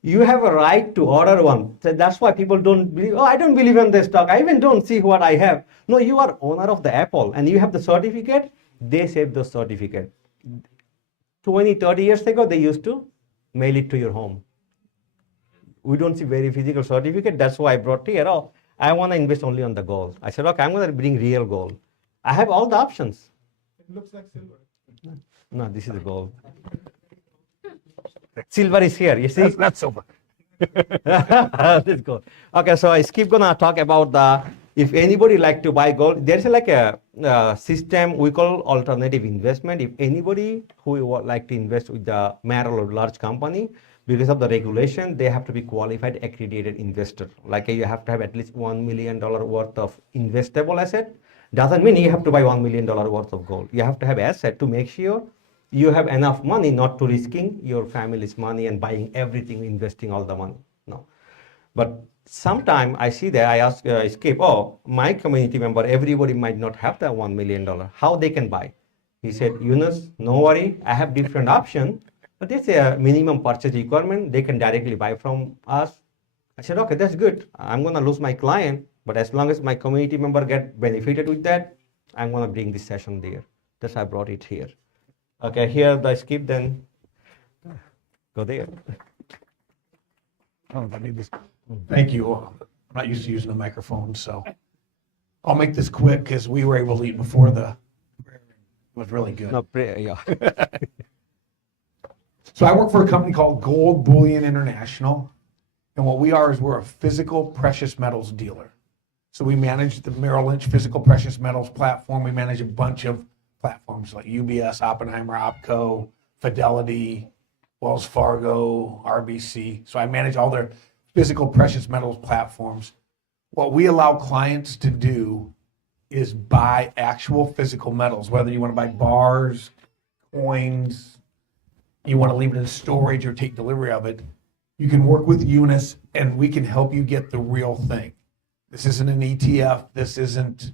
You have a right to order one. So that's why people don't believe, oh, I don't believe in this stock. I even don't see what I have. No, you are owner of the Apple and you have the certificate. They save the certificate. 20, 30 years ago, they used to mail it to your home. We don't see very physical certificate. That's why I brought here. Oh, I want to invest only on the gold. I said, okay, I'm going to bring real gold. I have all the options. It looks like silver. No, this is the gold. Silver is here, you see? That's not silver. Let's go. Okay, so I keep gonna talk about the, if anybody like to buy gold, there's like a system we call alternative investment. If anybody who would like to invest with the Merrill or large company, because of the regulation, they have to be qualified accredited investor. Like you have to have at least $1 million worth of investable asset. Doesn't mean you have to buy $1 million worth of gold. You have to have asset to make sure you have enough money not to risking your family's money and buying everything, investing all the money. No. But sometime I see that I ask Skip, oh, my community member, everybody might not have that $1 million. How they can buy? He said, Yunus, no worry, I have different option, but it's a minimum purchase requirement. They can directly buy from us. I said, okay, that's good. I'm gonna lose my client, but as long as my community member get benefited with that, I'm gonna bring this session there. That's why I brought it here. Okay, here the Skip, then go there. Oh, I need this. Thank you. I'm not used to using a microphone, so I'll make this quick because we were able to eat before the. It was really good. No, yeah. So I work for a company called Gold Bullion International, and what we are is we're a physical precious metals dealer. So we manage the Merrill Lynch physical precious metals platform. We manage a bunch of platforms like UBS, Oppenheimer, Opco, Fidelity, Wells Fargo, RBC. So I manage all their physical precious metals platforms. What we allow clients to do is buy actual physical metals, whether you want to buy bars, coins, you want to leave it in storage or take delivery of it. You can work with Yunus and we can help you get the real thing. This isn't an ETF. This isn't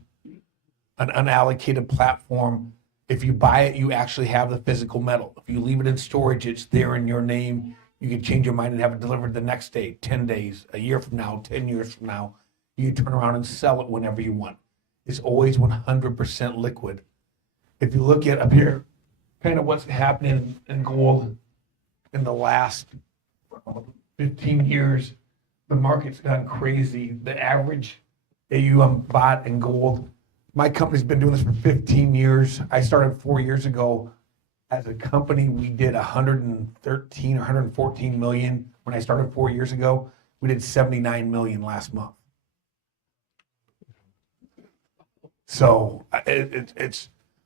an unallocated platform. If you buy it, you actually have the physical metal. If you leave it in storage, it's there in your name. You can change your mind and have it delivered the next day, 10 days, a year from now, 10 years from now. You turn around and sell it whenever you want. It's always 100% liquid. If you look at up here, kind of what's happening in gold in the last 15 years, the market's gone crazy. The average AUM bought in gold. My company's been doing this for 15 years. I started 4 years ago. As a company, we did 113 or 114 million. When I started 4 years ago, we did 79 million last month. So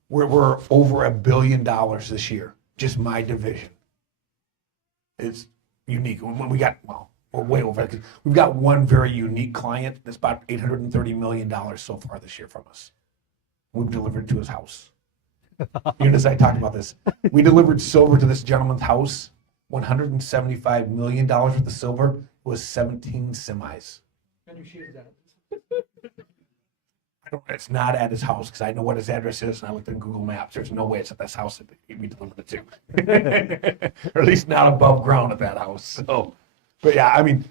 we're over $1 billion this year, just my division. It's unique. We got, well, we're way over it. We've got one very unique client that's bought $830 million so far this year from us. We've delivered to his house. Yunus, I talked about this. We delivered silver to this gentleman's house, $175 million worth of silver. It was 17 semis. Can you share that? It's not at his house because I know what his address is and I looked in Google Maps. There's no way it's at this house that we delivered it to. Or at least not above ground at that house. So, but yeah, I mean,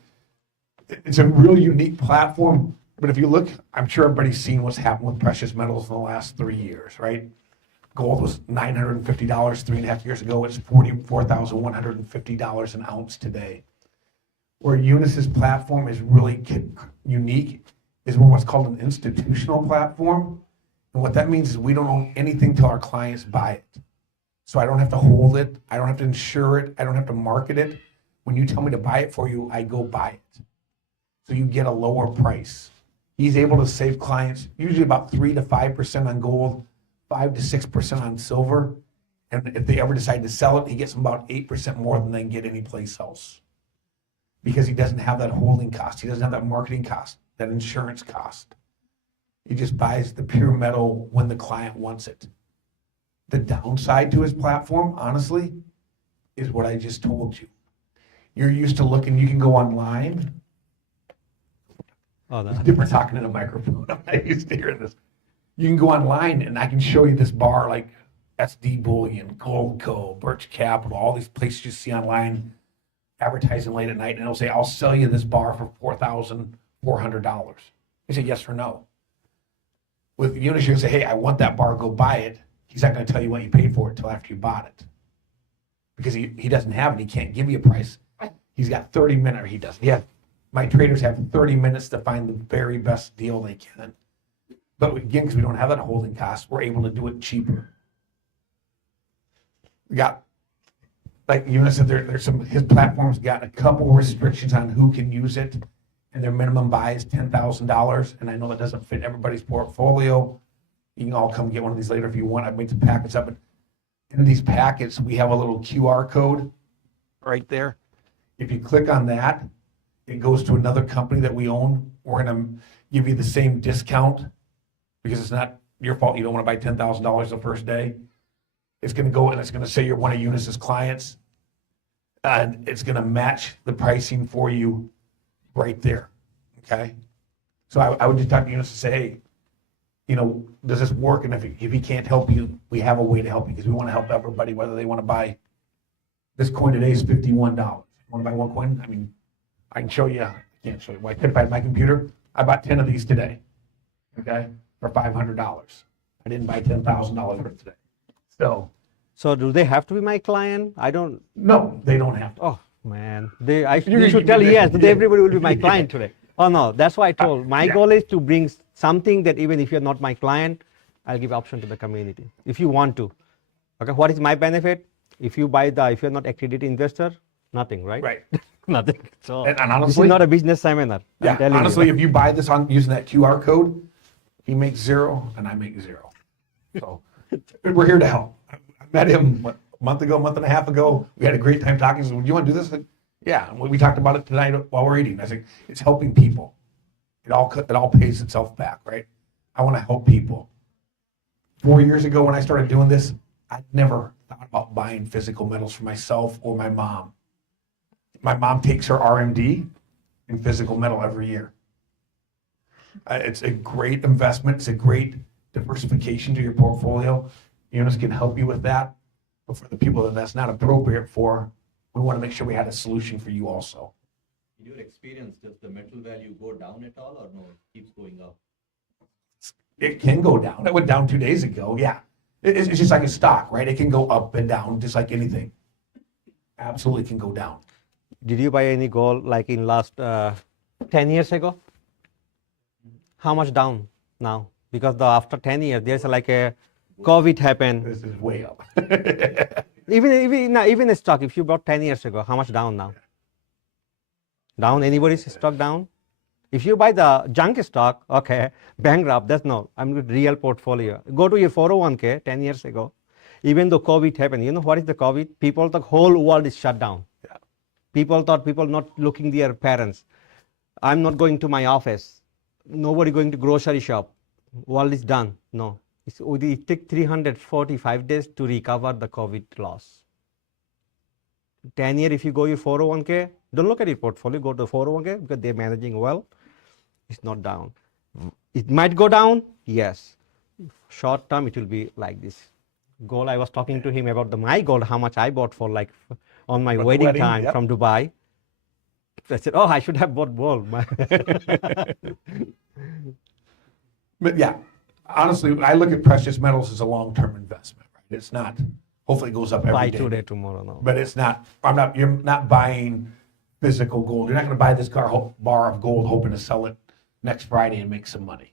it's a real unique platform. But if you look, I'm sure everybody's seen what's happened with precious metals in the last 3 years, right? Gold was $950 3.5 years ago. It's $44,150 an ounce today. Where Eunice's platform is really unique is we're what's called an institutional platform. And what that means is we don't own anything till our clients buy it. So I don't have to hold it. I don't have to insure it. I don't have to market it. When you tell me to buy it for you, I go buy it. So you get a lower price. He's able to save clients usually about 3 to 5% on gold, 5 to 6% on silver. And if they ever decide to sell it, he gets about 8% more than they can get anyplace else. Because he doesn't have that holding cost. He doesn't have that marketing cost, that insurance cost. He just buys the pure metal when the client wants it. The downside to his platform, honestly, is what I just told you. You're used to looking, you can go online. Oh, It's different talking in a microphone. I'm not used to hearing this. You can go online and I can show you this bar like SD Bullion, Goldco, Birch Capital, all these places you see online advertising late at night, and it'll say, I'll sell you this bar for $4,400. You say yes or no. With Eunice, you say, hey, I want that bar, go buy it. He's not going to tell you what you paid for it until after you bought it. Because he doesn't have it, he can't give you a price. He's got 30 minutes, or he doesn't. Yeah, my traders have 30 minutes to find the very best deal they can. But again, because we don't have that holding cost, we're able to do it cheaper. We got, like Eunice said, there's his platform's got a couple restrictions on who can use it, and their minimum buy is $10,000. And I know that doesn't fit everybody's portfolio. You can all come get one of these later if you want. I've made some packets up. But in these packets, we have a little QR code right there. If you click on that, it goes to another company that we own. We're going to give you the same discount because it's not your fault. You don't want to buy $10,000 the first day. It's going to go and it's going to say you're one of Eunice's clients. And it's going to match the pricing for you right there. Okay? So I would just talk to Eunice and say, hey, you know, does this work? And if he can't help you, we have a way to help you because we want to help everybody, whether they want to buy this coin today is $51. Want to buy one coin? I mean, I can show you. I can't show you. Well, I could if I had my computer. I bought 10 of these today, okay, for $500. I didn't buy $10,000 worth today. So do they have to be my client? I don't. No, they don't have to. Oh man, you should tell yes. That everybody will be my client today. Oh no, that's why I told. My goal is to bring something that even if you're not my client, I'll give option to the community if you want to. Okay, what is my benefit? If you're not accredited investor, nothing, right? Right. Nothing. So And this honestly, is not a business seminar. I'm yeah, telling honestly, you. if you buy this on using that QR code, he makes $0 and I make $0. So we're here to help. I met him a month and a half ago. We had a great time talking. He said, "Do you want to do this?" I said, yeah. And we talked about it tonight while we're eating. I said, it's helping people. It all pays itself back, right? I want to help people. 4 years ago when I started doing this, I never thought about buying physical metals for myself or my mom. My mom takes her RMD in physical metal every year. It's a great investment. It's a great diversification to your portfolio. Eunice can help you with that. But for the people that that's not appropriate for, we want to make sure we had a solution for you also. In your experience, does the metal value go down at all or no? It keeps going up? It can go down. It went down 2 days ago, yeah. It's just like a stock, right? It can go up and down just like anything. Absolutely can go down. Did you buy any gold like in last 10 years ago? How much down now? Because after 10 years, there's like a COVID happened. This is way up. Even a stock, if you bought 10 years ago, how much down now? Down? Anybody's stock down? If you buy the junk stock, okay, bankrupt, that's no. I'm with real portfolio. Go to your 401k 10 years ago. Even though COVID happened, you know what is the COVID? People, the whole world is shut down. Yeah. People thought people not looking their parents. I'm not going to my office. Nobody going to grocery shop. World is done. No. It took 345 days to recover the COVID loss. 10 year, if you go your 401k, don't look at your portfolio, go to 401k because they're managing well. It's not down. It might go down, yes. Short term, it will be like this. Gold, I was talking to him about my gold, how much I bought for like on my wedding time from Dubai. I said, oh, I should have bought gold. But yeah, honestly, I look at precious metals as a long-term investment. It's not, hopefully it goes up Buy every day. today, tomorrow, no. But it's not, you're not buying physical gold. You're not gonna buy this bar of gold hoping to sell it next Friday and make some money.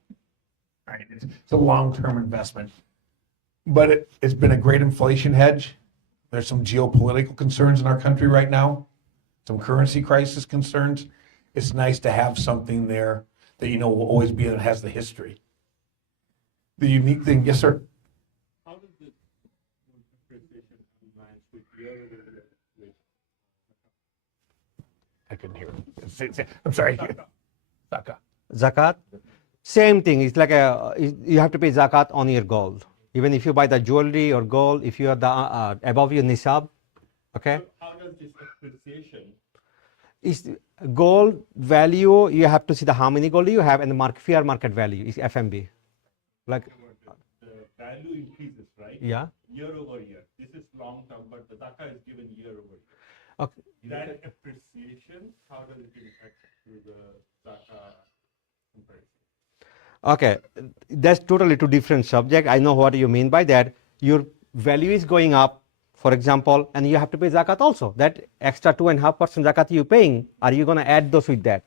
Right? It's a long-term investment. But it's been a great inflation hedge. There's some geopolitical concerns in our country right now, some currency crisis concerns. It's nice to have something there that you know will always be, that has the history. The unique thing, yes, sir? How does this appreciation combine with your with I couldn't hear it. I'm sorry. Sadaqah. Zakat, same thing. It's like you have to pay zakat on your gold. Even if you buy the jewelry or gold, if you are the above your nisab, okay? how does this appreciation Is gold value, you have to see how many gold you have, and the fair market value is FMB. Like, the value increases, right? yeah. Year over year. This is long term, but the zakah is given year over year. Okay. That appreciation, how does it impact to the zakah comparison? Okay, that's totally two different subject. I know what you mean by that. Your value is going up, for example, and you have to pay zakat also. That extra 2.5% zakat you're paying, are you going to add those with that?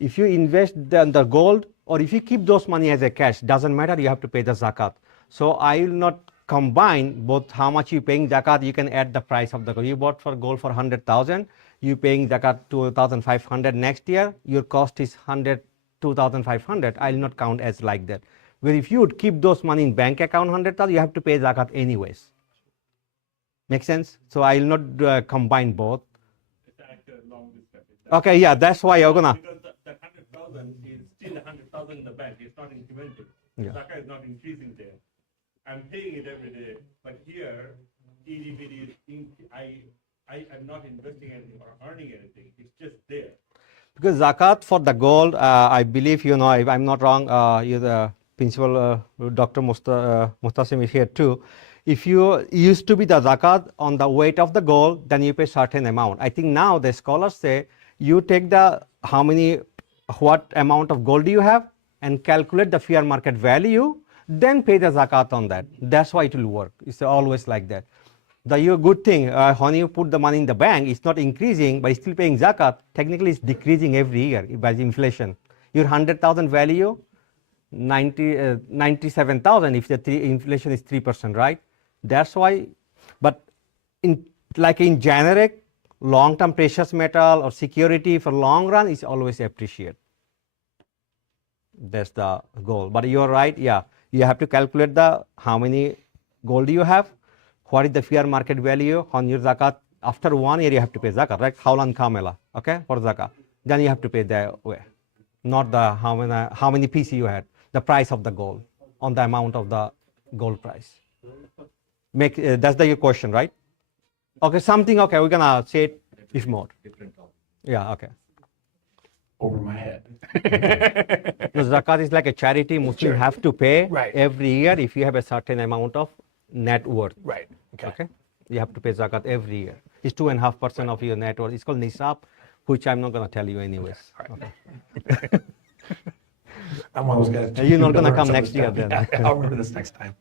If you invest the gold, or if you keep those money as a cash, doesn't matter, you have to pay the zakat. So I will not combine both how much you're paying zakat, you can add the price of the gold. You bought for gold for 100,000, you paying zakat 2,500 next year, your cost is 2,500. I will not count as like that. Where if you would keep those money in bank account 100,000, you have to pay zakat anyways. Make sense? So I will not combine both. It's actually a long discussion. Okay, yeah, that's why you're gonna. Because that 100,000 is still 100,000 in the bank. It's not incremental. Yeah. Zakah is not increasing there. I'm paying it every day, but here, I'm not investing anything or earning anything. It's just there. Because zakat for the gold, I believe, you know, if I'm not wrong, you're the principal, Dr. Mustasim is here too. If you used to be the zakat on the weight of the gold, then you pay certain amount. I think now the scholars say you take what amount of gold do you have and calculate the fair market value, then pay the zakat on that. That's why it will work. It's always like that. The good thing, when you put the money in the bank, it's not increasing, but it's still paying zakat. Technically, it's decreasing every year by the inflation. Your 100,000 value, 97,000 if the inflation is 3%, right? That's why. But in generic, long-term precious metal or security for long run is always appreciate. That's the goal. But you're right. Yeah, you have to calculate how many gold you have. What is the fair market value on your zakat? After 1 year, you have to pay zakat, right? Hawlan kamela, okay, for zakat. Then you have to pay the way, not the how many pieces you had, the price of the gold on the amount of the gold price. That's your question, right? Okay, something. Okay, we're gonna say it if more. Different topic. Yeah, okay. Over my head. So zakat is like a charity. Muslims have to pay Right. every year if you have a certain amount of net worth. Right. Okay, you have to pay zakat every year. It's 2.5% of your net worth. It's called nisab, which I'm not going to tell you anyways. Okay. I'm one of those guys. You're not gonna learn come some of next this year stuff. then. Yeah, I'll remember this next time.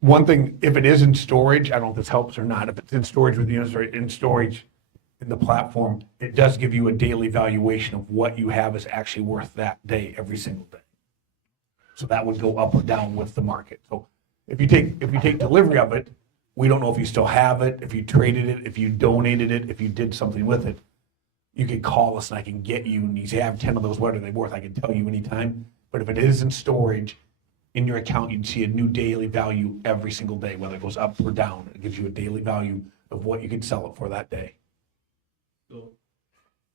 One thing, if it is in storage, I don't know if this helps or not. If it's in storage with in storage in the platform, it does give you a daily valuation of what you have is actually worth that day, every single day. So that would go up or down with the market. So if you take delivery of it, we don't know if you still have it, if you traded it, if you donated it, if you did something with it. You can call us and I can get you, and you say, I have 10 of those, what are they worth? I can tell you anytime. But if it is in storage, in your account, you'd see a new daily value every single day, whether it goes up or down. It gives you a daily value of what you can sell it for that day. So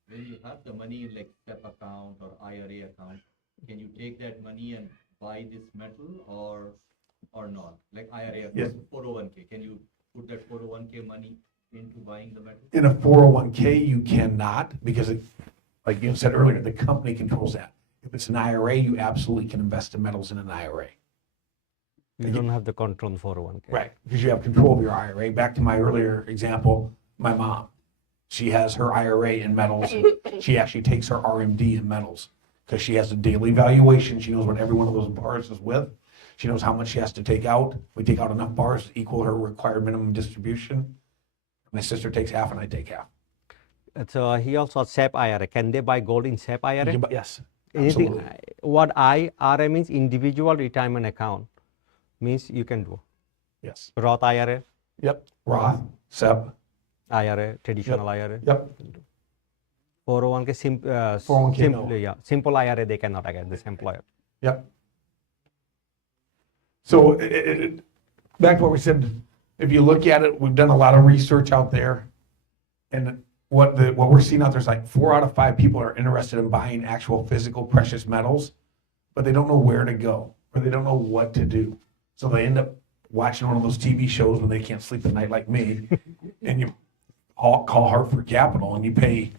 when you have the money in like STEP account or IRA account, can you take that money and buy this metal or not? Like IRA account, Yes. 401k, can you put that 401k money into buying the metal? In a 401k, you cannot, because like you said earlier, the company controls that. If it's an IRA, you absolutely can invest in metals in an IRA. You don't have the control for 401k. Right, because you have control of your IRA. Back to my earlier example, my mom, she has her IRA in metals. And she actually takes her RMD in metals because she has a daily valuation. She knows what every one of those bars is with. She knows how much she has to take out. We take out enough bars to equal her required minimum distribution. My sister takes half and I take half. So he also SEP IRA. Can they buy gold in SEP IRA? Yes, Anything, absolutely. what IRA means, individual retirement account, means you can do. Yes. Roth IRA, Yep. Roth, SEP. IRA, traditional IRA. Yep. 401k, 401k, no. yeah, simple IRA they cannot get this employer. Yep. So back to what we said, if you look at it, we've done a lot of research out there. And what we're seeing out there is like 4 out of 5 people are interested in buying actual physical precious metals, but they don't know where to go or they don't know what to do. So they end up watching one of those TV shows when they can't sleep at night like me, and you call Hartford Capital and you pay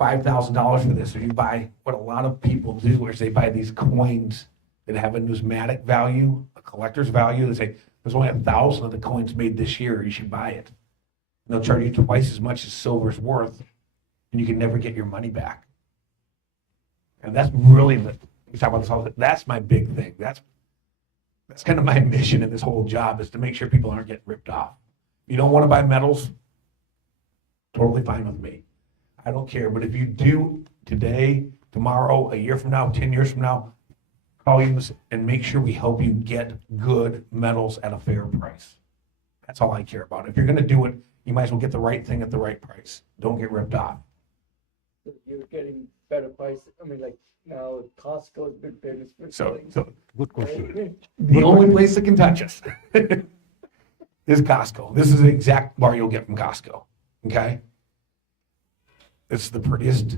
$5,000 for this, or you buy what a lot of people do is they buy these coins that have a numismatic value, a collector's value. They say, there's only 1,000 of the coins made this year, you should buy it. And they'll charge you twice as much as silver's worth, and you can never get your money back. And that's really we talk about this all. That's my big thing. That's kind of my mission in this whole job, is to make sure people aren't getting ripped off. If you don't want to buy metals, totally fine with me. I don't care. But if you do today, tomorrow, a year from now, 10 years from now, call you and make sure we help you get good metals at a fair price. That's all I care about. If you're going to do it, you might as well get the right thing at the right price. Don't get ripped off. You're getting better price. I mean, like now Costco has been famous for So selling. Good question. the only place that can touch us is Costco. This is the exact bar you'll get from Costco. Okay? It's the prettiest.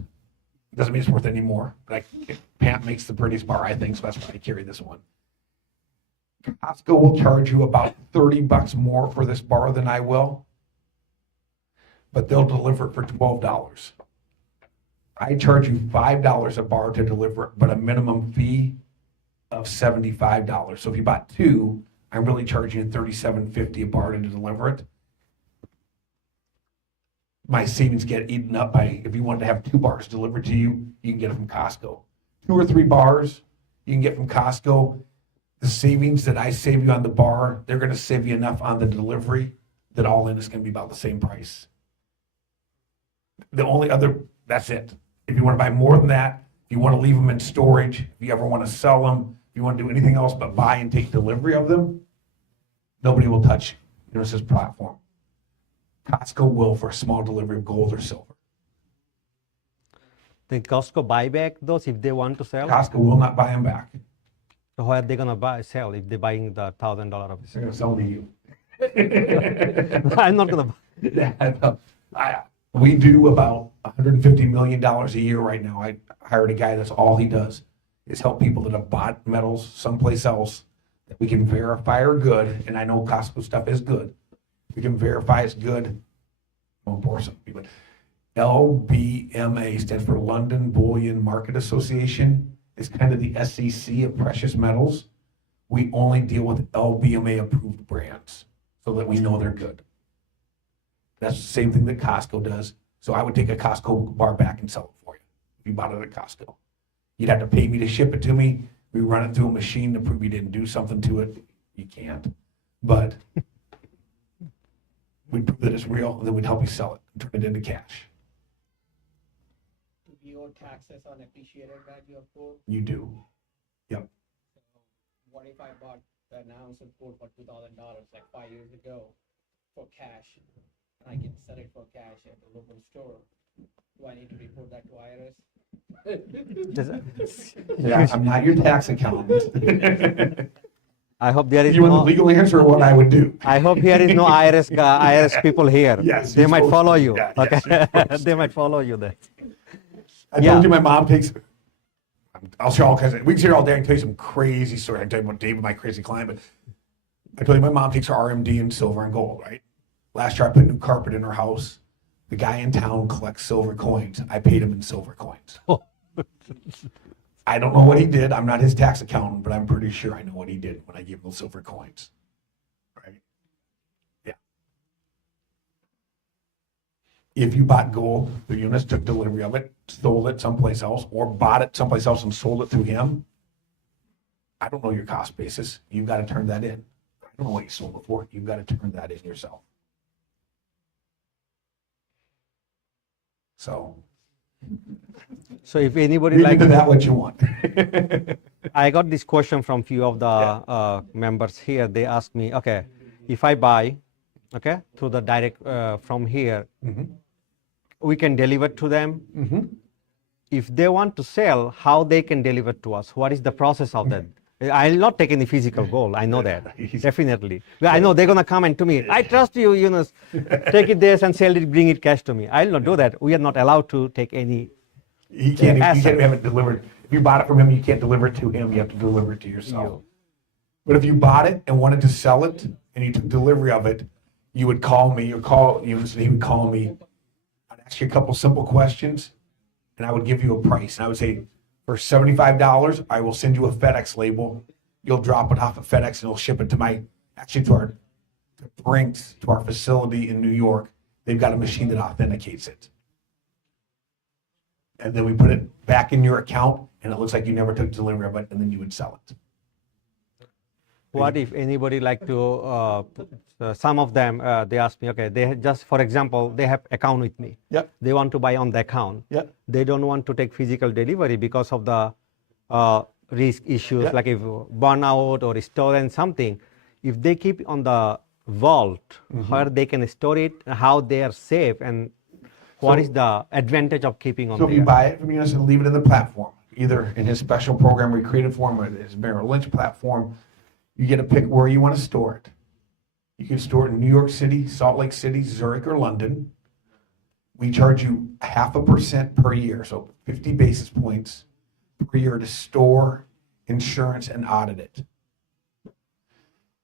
Doesn't mean it's worth any more, but Pam makes the prettiest bar, I think, so that's why I carry this one. Costco will charge you about $30 more for this bar than I will, but they'll deliver it for $12. I charge you $5 a bar to deliver it, but a minimum fee of $75. So if you bought 2, I'm really charging you $37.50 a bar to deliver it. My savings get eaten up by, if you wanted to have 2 bars delivered to you, you can get it from Costco. 2 or 3 bars you can get from Costco. The savings that I save you on the bar, they're going to save you enough on the delivery that all in is going to be about the same price. The only other, that's it. If you want to buy more than that, if you want to leave them in storage, if you ever want to sell them, if you want to do anything else but buy and take delivery of them, nobody will touch this platform. Costco will for a small delivery of gold or silver. Then Costco buy back those if they want to sell? Costco will not buy them back. So how are they going to sell if they're buying the $1,000 of it? They're going to sell to you. I'm not going to buy. We do about $150 million a year right now. I hired a guy that's all he does is help people that have bought metals someplace else that we can verify are good. And I know Costco stuff is good. We can verify it's good. Don't bore some people. LBMA stands for London Bullion Market Association. It's kind of the SEC of precious metals. We only deal with LBMA approved brands so that we know they're good. That's the same thing that Costco does. So I would take a Costco bar back and sell it for you if you bought it at Costco. You'd have to pay me to ship it to me. We run it through a machine to prove you didn't do something to it. You can't. But we'd prove that it's real, and then we'd help you sell it and turn it into cash. Do we owe taxes on appreciated value of gold? You do. Yep. So what if I bought an ounce of gold for $2,000 like 5 years ago for cash, and I can sell it for cash at the local store? Do I need to report that to IRS? Yeah, I'm not your tax accountant. I hope there If is you want the no. legal answer, what I would do. I hope here is no IRS people here. Yes, They you're might supposed follow to. you. Yeah, Okay, yes, you're supposed they might follow you there. I Yeah. told you my mom takes. I'll share all kinds of. We can sit here all day and tell you some crazy story. I can tell you about David, my crazy client, but I told you my mom takes her RMD in silver and gold. Right. Last year I put new carpet in her house. The guy in town collects silver coins. I paid him in silver coins. I don't know what he did. I'm not his tax accountant, but I'm pretty sure I know what he did when I gave him those silver coins. Right? Yeah. If you bought gold, the units took delivery of it, sold it someplace else, or bought it someplace else and sold it through him, I don't know your cost basis. You've got to turn that in. I don't know what you sold before. You've got to turn that in yourself. So So if anybody read like into that what you want. I got this question from few of the members here. They asked me, okay, if I buy, okay, through the direct from here, we can deliver to them. If they want to sell, how they can deliver to us? What is the process of that? I'll not take any physical gold. I know that, definitely. Well, I know they're gonna come and to me. I trust you, Yunus. Take it there and sell it, bring it cash to me. I'll not do that. We are not allowed to take any. You can't have it delivered. If you bought it from him, you can't deliver it to him. You have to deliver it to yourself. But if you bought it and wanted to sell it and you took delivery of it, you would call me. He would call me. I'd ask you a couple simple questions, and I would give you a price. And I would say, for $75, I will send you a FedEx label. You'll drop it off at FedEx, and it'll ship it to Brinks, to our facility in New York. They've got a machine that authenticates it. And then we put it back in your account, and it looks like you never took delivery of it, and then you would sell it. What if anybody like to, some of them, they ask me, okay, they just, for example, they have account with me. Yep. They want to buy on the account. Yep. They don't want to take physical delivery because of the risk issues, Yep. like if burnout or stolen something. If they keep on the vault where they can store it, how they are safe, and what is the advantage of keeping on So if there? you buy it from us and leave it in the platform, either in his special program we created for him or his Merrill Lynch platform, you get to pick where you want to store it. You can store it in New York City, Salt Lake City, Zurich, or London. We charge you 0.5% per year, so 50 basis points per year to store, insurance, and audit it.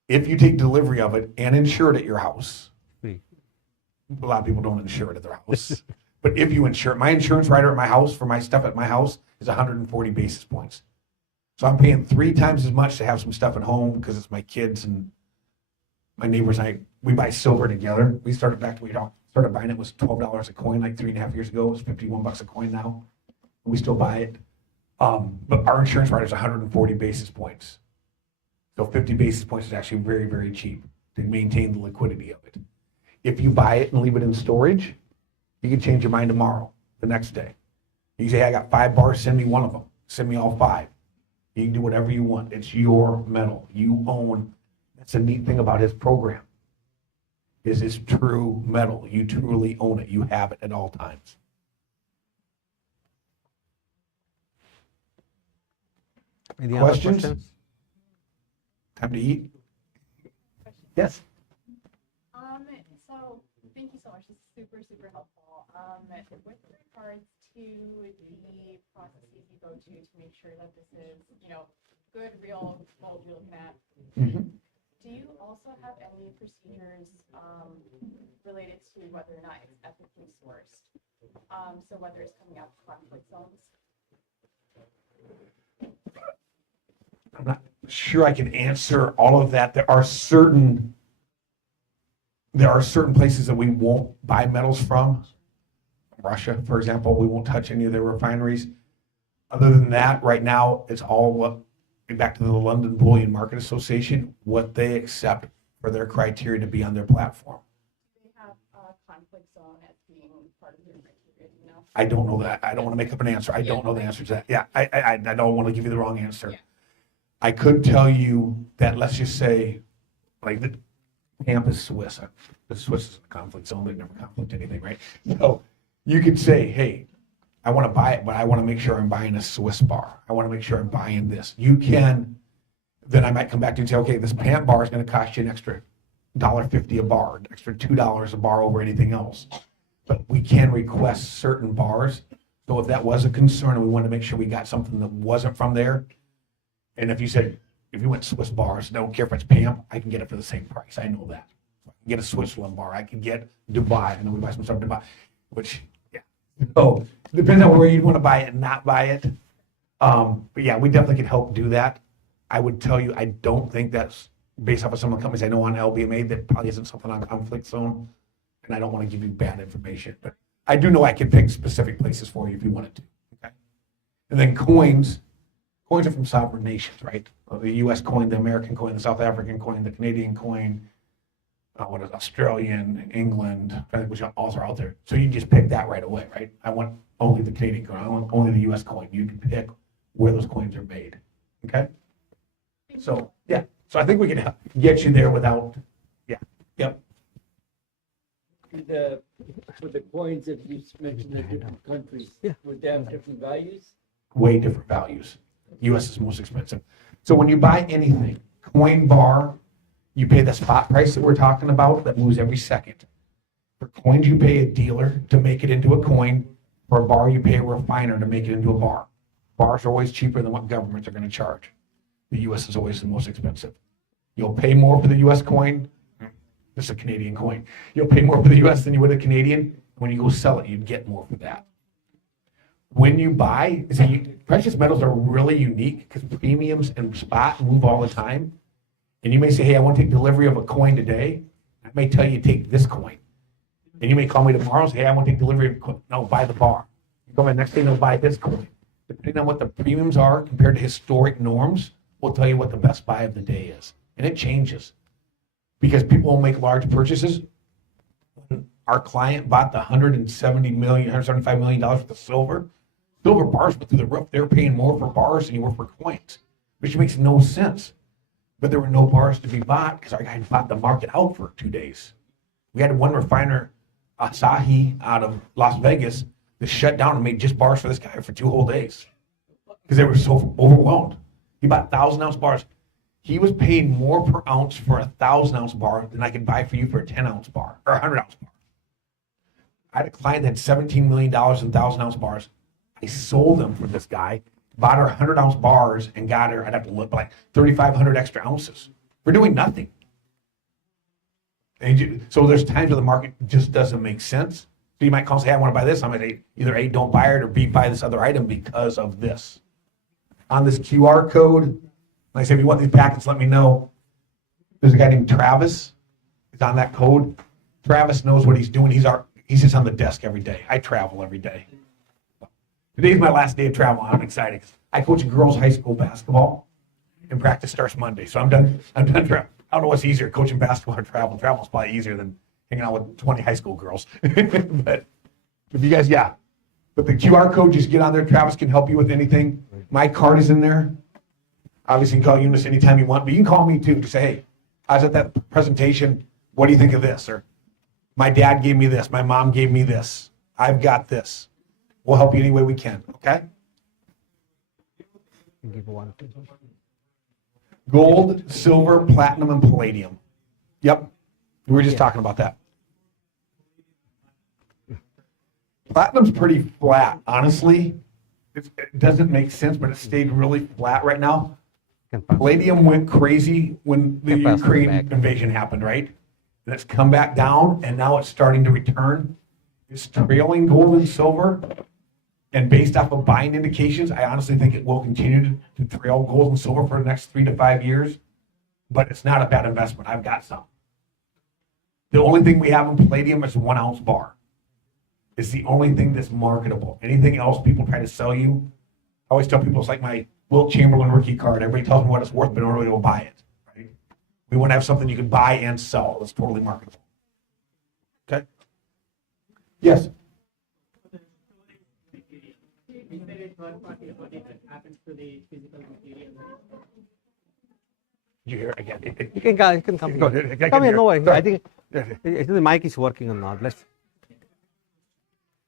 If you take delivery of it and insure it at your house, a lot of people don't insure it at their house. But if you insure it, my insurance rider at my house for my stuff at my house is 140 basis points. So I'm paying 3 times as much to have some stuff at home because it's my kids and my neighbors. We buy silver together. We started buying it. Was $12 a coin like 3.5 years ago. It's $51 a coin now. We still buy it. But our insurance rider is 140 basis points. So 50 basis points is actually very, very cheap to maintain the liquidity of it. If you buy it and leave it in storage, you can change your mind tomorrow, the next day. You say, I got 5 bars, send me one of them. Send me all 5. You can do whatever you want. It's your metal. You own. That's a neat thing about his program. Is it's true metal. You truly own it. You have it at all times. Any Questions? other questions? Time to eat? Yes. So thank you so much. This is super, super helpful. With regards to the processes you go to make sure that this is, good, real gold you're looking at, do you also have any procedures related to whether or not it's ethically sourced? So whether it's coming out of conflict zones? I'm not sure I can answer all of that. There are certain places that we won't buy metals from. Russia, for example, we won't touch any of their refineries. Other than that, right now, it's all back to the London Bullion Market Association, what they accept for their criteria to be on their platform. Do they have a conflict zone as being part of their criteria, I don't know that. I don't want to make up an answer. I don't know the answer to that. Yeah, I don't want to give you the wrong answer. Yeah. I could tell you that, let's just say, like the camp is Swiss. The Swiss is a conflict zone. They never conflict anything, right? So you could say, hey, I want to buy it, but I want to make sure I'm buying a Swiss bar. I want to make sure I'm buying this. You can, then I might come back to you and say, okay, this pant bar is going to cost you an extra $1.50 a bar, an extra $2 a bar over anything else. But we can request certain bars. So if that was a concern and we wanted to make sure we got something that wasn't from there, and if you went Swiss bars, don't care if it's PAM, I can get it for the same price. I know that. I can get a Switzerland bar. I can get Dubai, and then we buy some stuff in Dubai, which, yeah. So it depends on where you'd want to buy it and not buy it. But yeah, we definitely can help do that. I would tell you, I don't think that's based off of some of the companies I know on LBMA, that probably isn't something on conflict zone, and I don't want to give you bad information. But I do know I can pick specific places for you if you wanted to. Okay. And then coins Coins are from sovereign nations, right? The U.S. coin, the American coin, the South African coin, the Canadian coin, what is Australian, England, which also are out there. So you just pick that right away, right? I want only the Canadian coin. I want only the U.S. coin. You can pick where those coins are made. Okay? So, yeah. So I think we can get you there without, yeah. Yep. For the coins that you mentioned in different countries, would they have different values? Way different values. U.S. is most expensive. So when you buy anything, coin bar, you pay the spot price that we're talking about that moves every second. For coins, you pay a dealer to make it into a coin. For a bar, you pay a refiner to make it into a bar. Bars are always cheaper than what governments are going to charge. The U.S. is always the most expensive. You'll pay more for the U.S. coin. This is a Canadian coin. You'll pay more for the U.S. than you would a Canadian. When you go sell it, you'd get more for that. When you buy, precious metals are really unique because premiums and spot move all the time. And you may say, hey, I want to take delivery of a coin today. I may tell you take this coin. And you may call me tomorrow and say, hey, I want to take delivery of a coin. No, buy the bar. You go the next day, they'll buy this coin. Depending on what the premiums are compared to historic norms, we'll tell you what the best buy of the day is. And it changes because people will make large purchases. Our client bought the $175 million worth of silver. Silver bars went through the roof. They were paying more for bars than you were for coins, which makes no sense. But there were no bars to be bought because our guy bought the market out for 2 days. We had one refiner, Asahi, out of Las Vegas, that shut down and made just bars for this guy for 2 whole days because they were so overwhelmed. He bought 1,000-ounce bars. He was paying more per ounce for a 1,000-ounce bar than I could buy for you for a 10-ounce bar or a 100-ounce bar. I had a client that had $17 million in 1,000-ounce bars. I sold them for this guy, bought her 100-ounce bars, and got her, I'd have to look, like 3,500 extra ounces for doing nothing. So there's times where the market just doesn't make sense. So you might call and say, hey, I want to buy this. I'm going to say, either A, don't buy it, or B, buy this other item because of this. On this QR code, like I say, if you want these packets, let me know. There's a guy named Travis. He's on that code. Travis knows what he's doing. He sits on the desk every day. I travel every day. Today's my last day of travel. I'm excited. I coach girls high school basketball, and practice starts Monday. So I'm done traveling. I don't know what's easier, coaching basketball or travel. Travel is probably easier than hanging out with 20 high school girls. But if you guys, yeah. But the QR code, just get on there. Travis can help you with anything. My card is in there. Obviously, you can call Eunice anytime you want, but you can call me too to say, hey, I was at that presentation. What do you think of this? Or my dad gave me this. My mom gave me this. I've got this. We'll help you any way we can, okay? Gold, silver, platinum, and palladium. Yep. We were just talking about that. Platinum's pretty flat, honestly. It doesn't make sense, but it stayed really flat right now. Palladium went crazy when the Ukraine invasion happened, right? And it's come back down, and now it's starting to return. It's trailing gold and silver. And based off of buying indications, I honestly think it will continue to trail gold and silver for the next 3 to 5 years. But it's not a bad investment. I've got some. The only thing we have in palladium is 1-ounce bar. It's the only thing that's marketable. Anything else people try to sell you, I always tell people it's like my Wilt Chamberlain rookie card. Everybody tells me what it's worth, but nobody will buy it. Right? We want to have something you can buy and sell. It's totally marketable. Okay? Yes? Is there a third-party audit that happens to the physical material? Did you hear it again? You can come Go here. ahead. Come here, no worry. Sorry. I think the mic is working or not.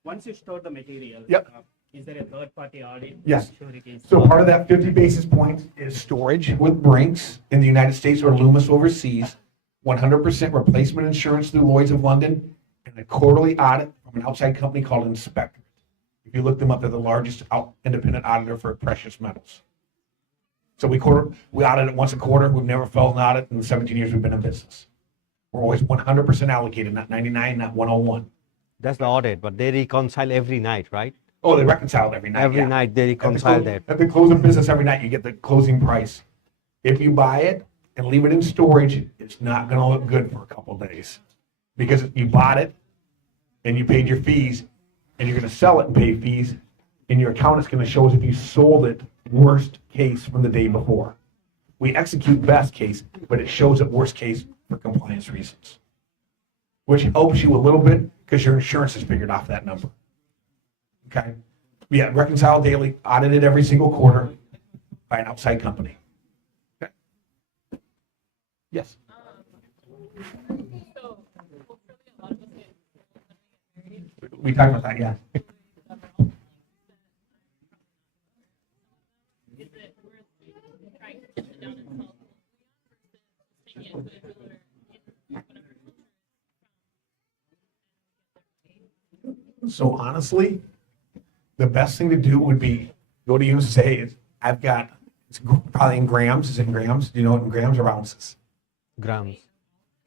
Once you store the material, Yep. Is there a third-party audit? to Yes. ensure it is- So part of that 50 basis points is storage with Brinks in the United States or Loomis overseas, 100% replacement insurance through Lloyd's of London, and a quarterly audit from an outside company called Inspector. If you look them up, they're the largest independent auditor for precious metals. So we audit it once a quarter. We've never failed an audit in the 17 years we've been in business. We're always 100% allocated, not 99, not 101. That's the audit, but they reconcile every night, right? Oh, they reconcile it every night. Every yeah. night they reconcile that. At the close of business every night, you get the closing price. If you buy it and leave it in storage, it's not going to look good for a couple of days because you bought it and you paid your fees and you're going to sell it and pay fees and your account is going to show us if you sold it worst case from the day before. We execute best case, but it shows it worst case for compliance reasons, which helps you a little bit because your insurance is figured off that number. Okay? Yeah, reconcile daily, audited every single quarter by an outside company. Okay? Yes. So, hopefully a lot of us get married. We talked about that, yeah. Is it worth trying to sit down and solve versus taking it to a jeweler in whatever culture? So honestly, the best thing to do would be go to you and say, hey, I've got, it's probably in grams, it's in grams, do you know what in grams or ounces? Grams.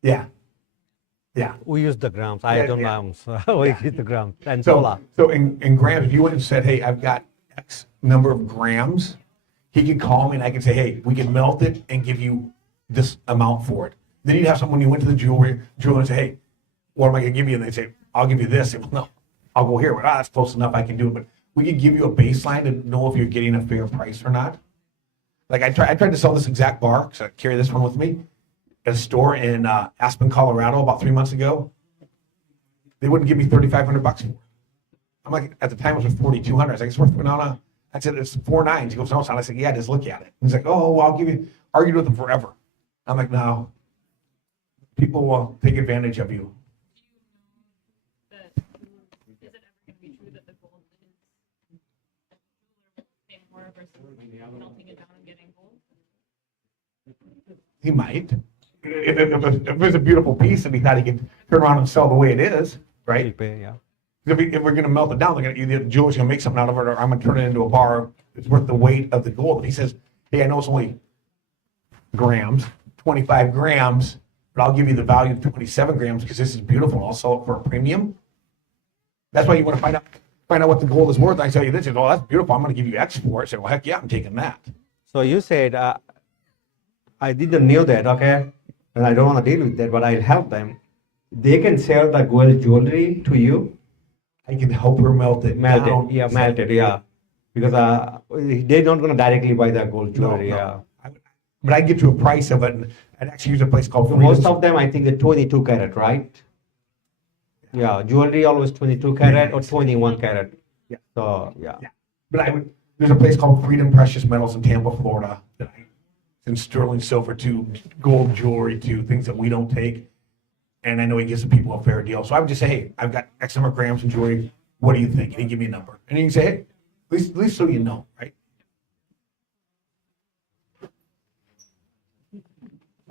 Yeah. Yeah. We use the grams. I Yeah, don't yeah. ounce. We use the grams. And So, dollar. so in grams, if you went and said, hey, I've got X number of grams, he could call me and I could say, hey, we can melt it and give you this amount for it. Then you'd have someone, you went to the jeweler and say, hey, what am I going to give you? And they say, I'll give you this. Say, well, no, I'll go here. But that's close enough. I can do it. But we could give you a baseline to know if you're getting a fair price or not. Like I tried to sell this exact bar, because I carry this one with me, at a store in Aspen, Colorado about 3 months ago. They wouldn't give me $3,500 for it. I'm like, at the time it was $4,200. I was like, it's worth, no. I said, it's 4.9. He goes, no, it's not. I said, yeah, just look at it. He's like, oh, well, I'll give you, argued with them forever. I'm like, no, people will take advantage of you. That is it ever going to be true that the gold is paying more versus melting it down and getting gold? He might. If it was a beautiful piece and he thought he could turn around and sell the way it is, right? Prepay, yeah. If we're going to melt it down, either the jeweler's going to make something out of it, or I'm going to turn it into a bar. It's worth the weight of the gold. If he says, hey, I know it's only grams, 25 grams, but I'll give you the value of 27 grams because this is beautiful. I'll sell it for a premium. That's why you want to find out what the gold is worth. I tell you this, oh, that's beautiful. I'm going to give you X for it. Say, well, heck yeah, I'm taking that. So you said, I didn't know that, okay? And I don't want to deal with that, but I'll help them. They can sell the gold jewelry to you. I can help her melt it Melt down. it, yeah, melt it, yeah. Because they're not going to directly buy the gold No, jewelry, no. yeah. But I get you a price of it. And I'd actually use a place called So Freedom. most of them, I think, the 22 carat, right? Yeah, jewelry always 22 carat or 21 carat. Yeah. So, yeah. Yeah. But there's a place called Freedom Precious Metals in Tampa, Florida, that in sterling silver to gold jewelry to things that we don't take. And I know he gives the people a fair deal. So I would just say, hey, I've got X number of grams in jewelry. What do you think? And he give me a number. And you can say, hey, at least so you know, right?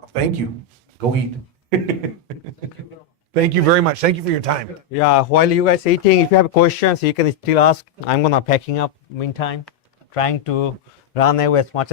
Thank you. Go eat. Thank you very much. Thank you for your time. Yeah, while you guys eating, if you have questions, you can still ask. I'm gonna packing up meantime, trying to run away as much as